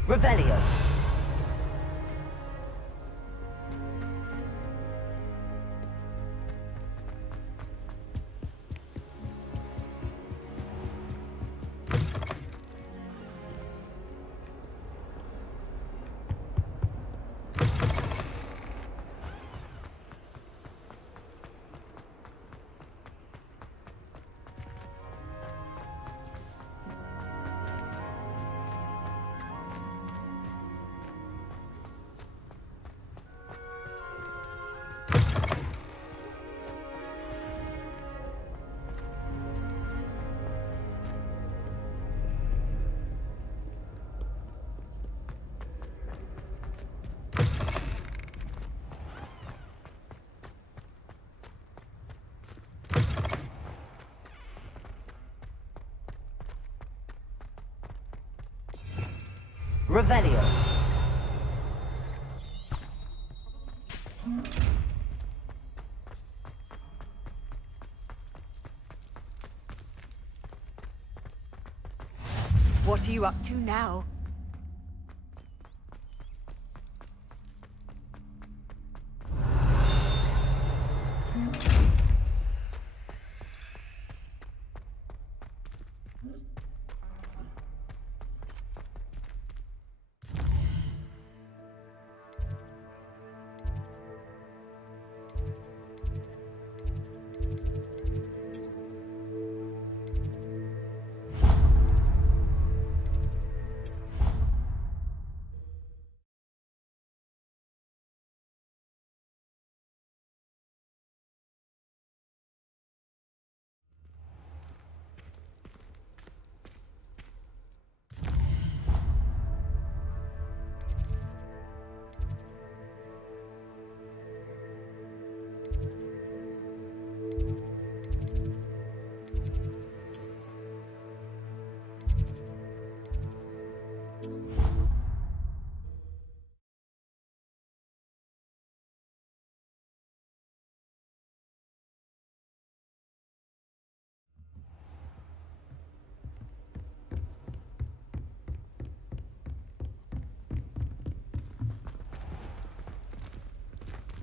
Revelio. Revelio. What are you up to now?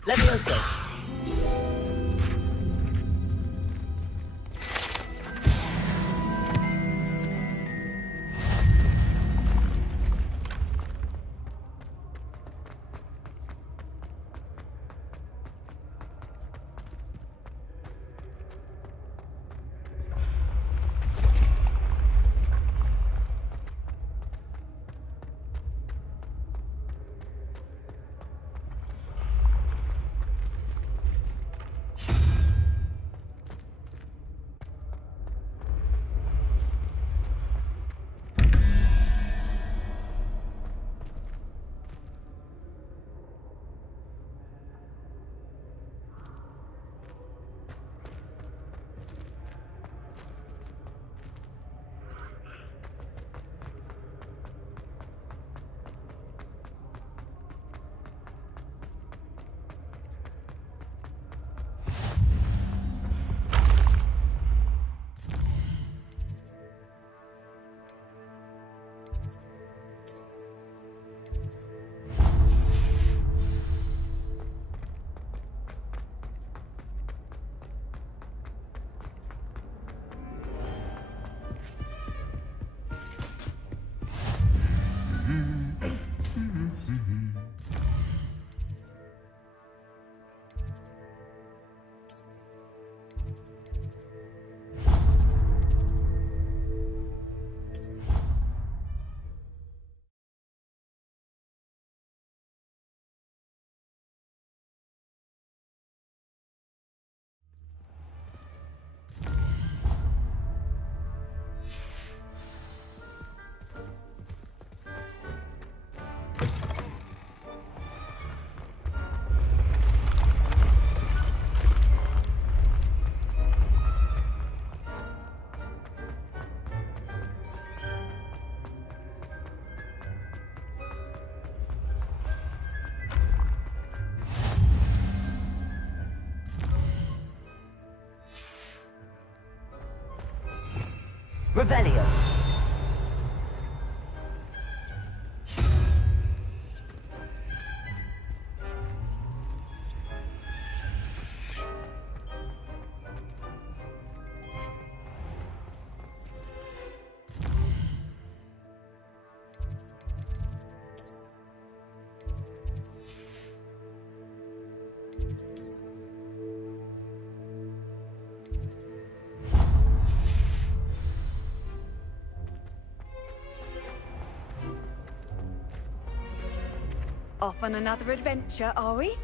Levioso. Revelio. Off on another adventure, are we?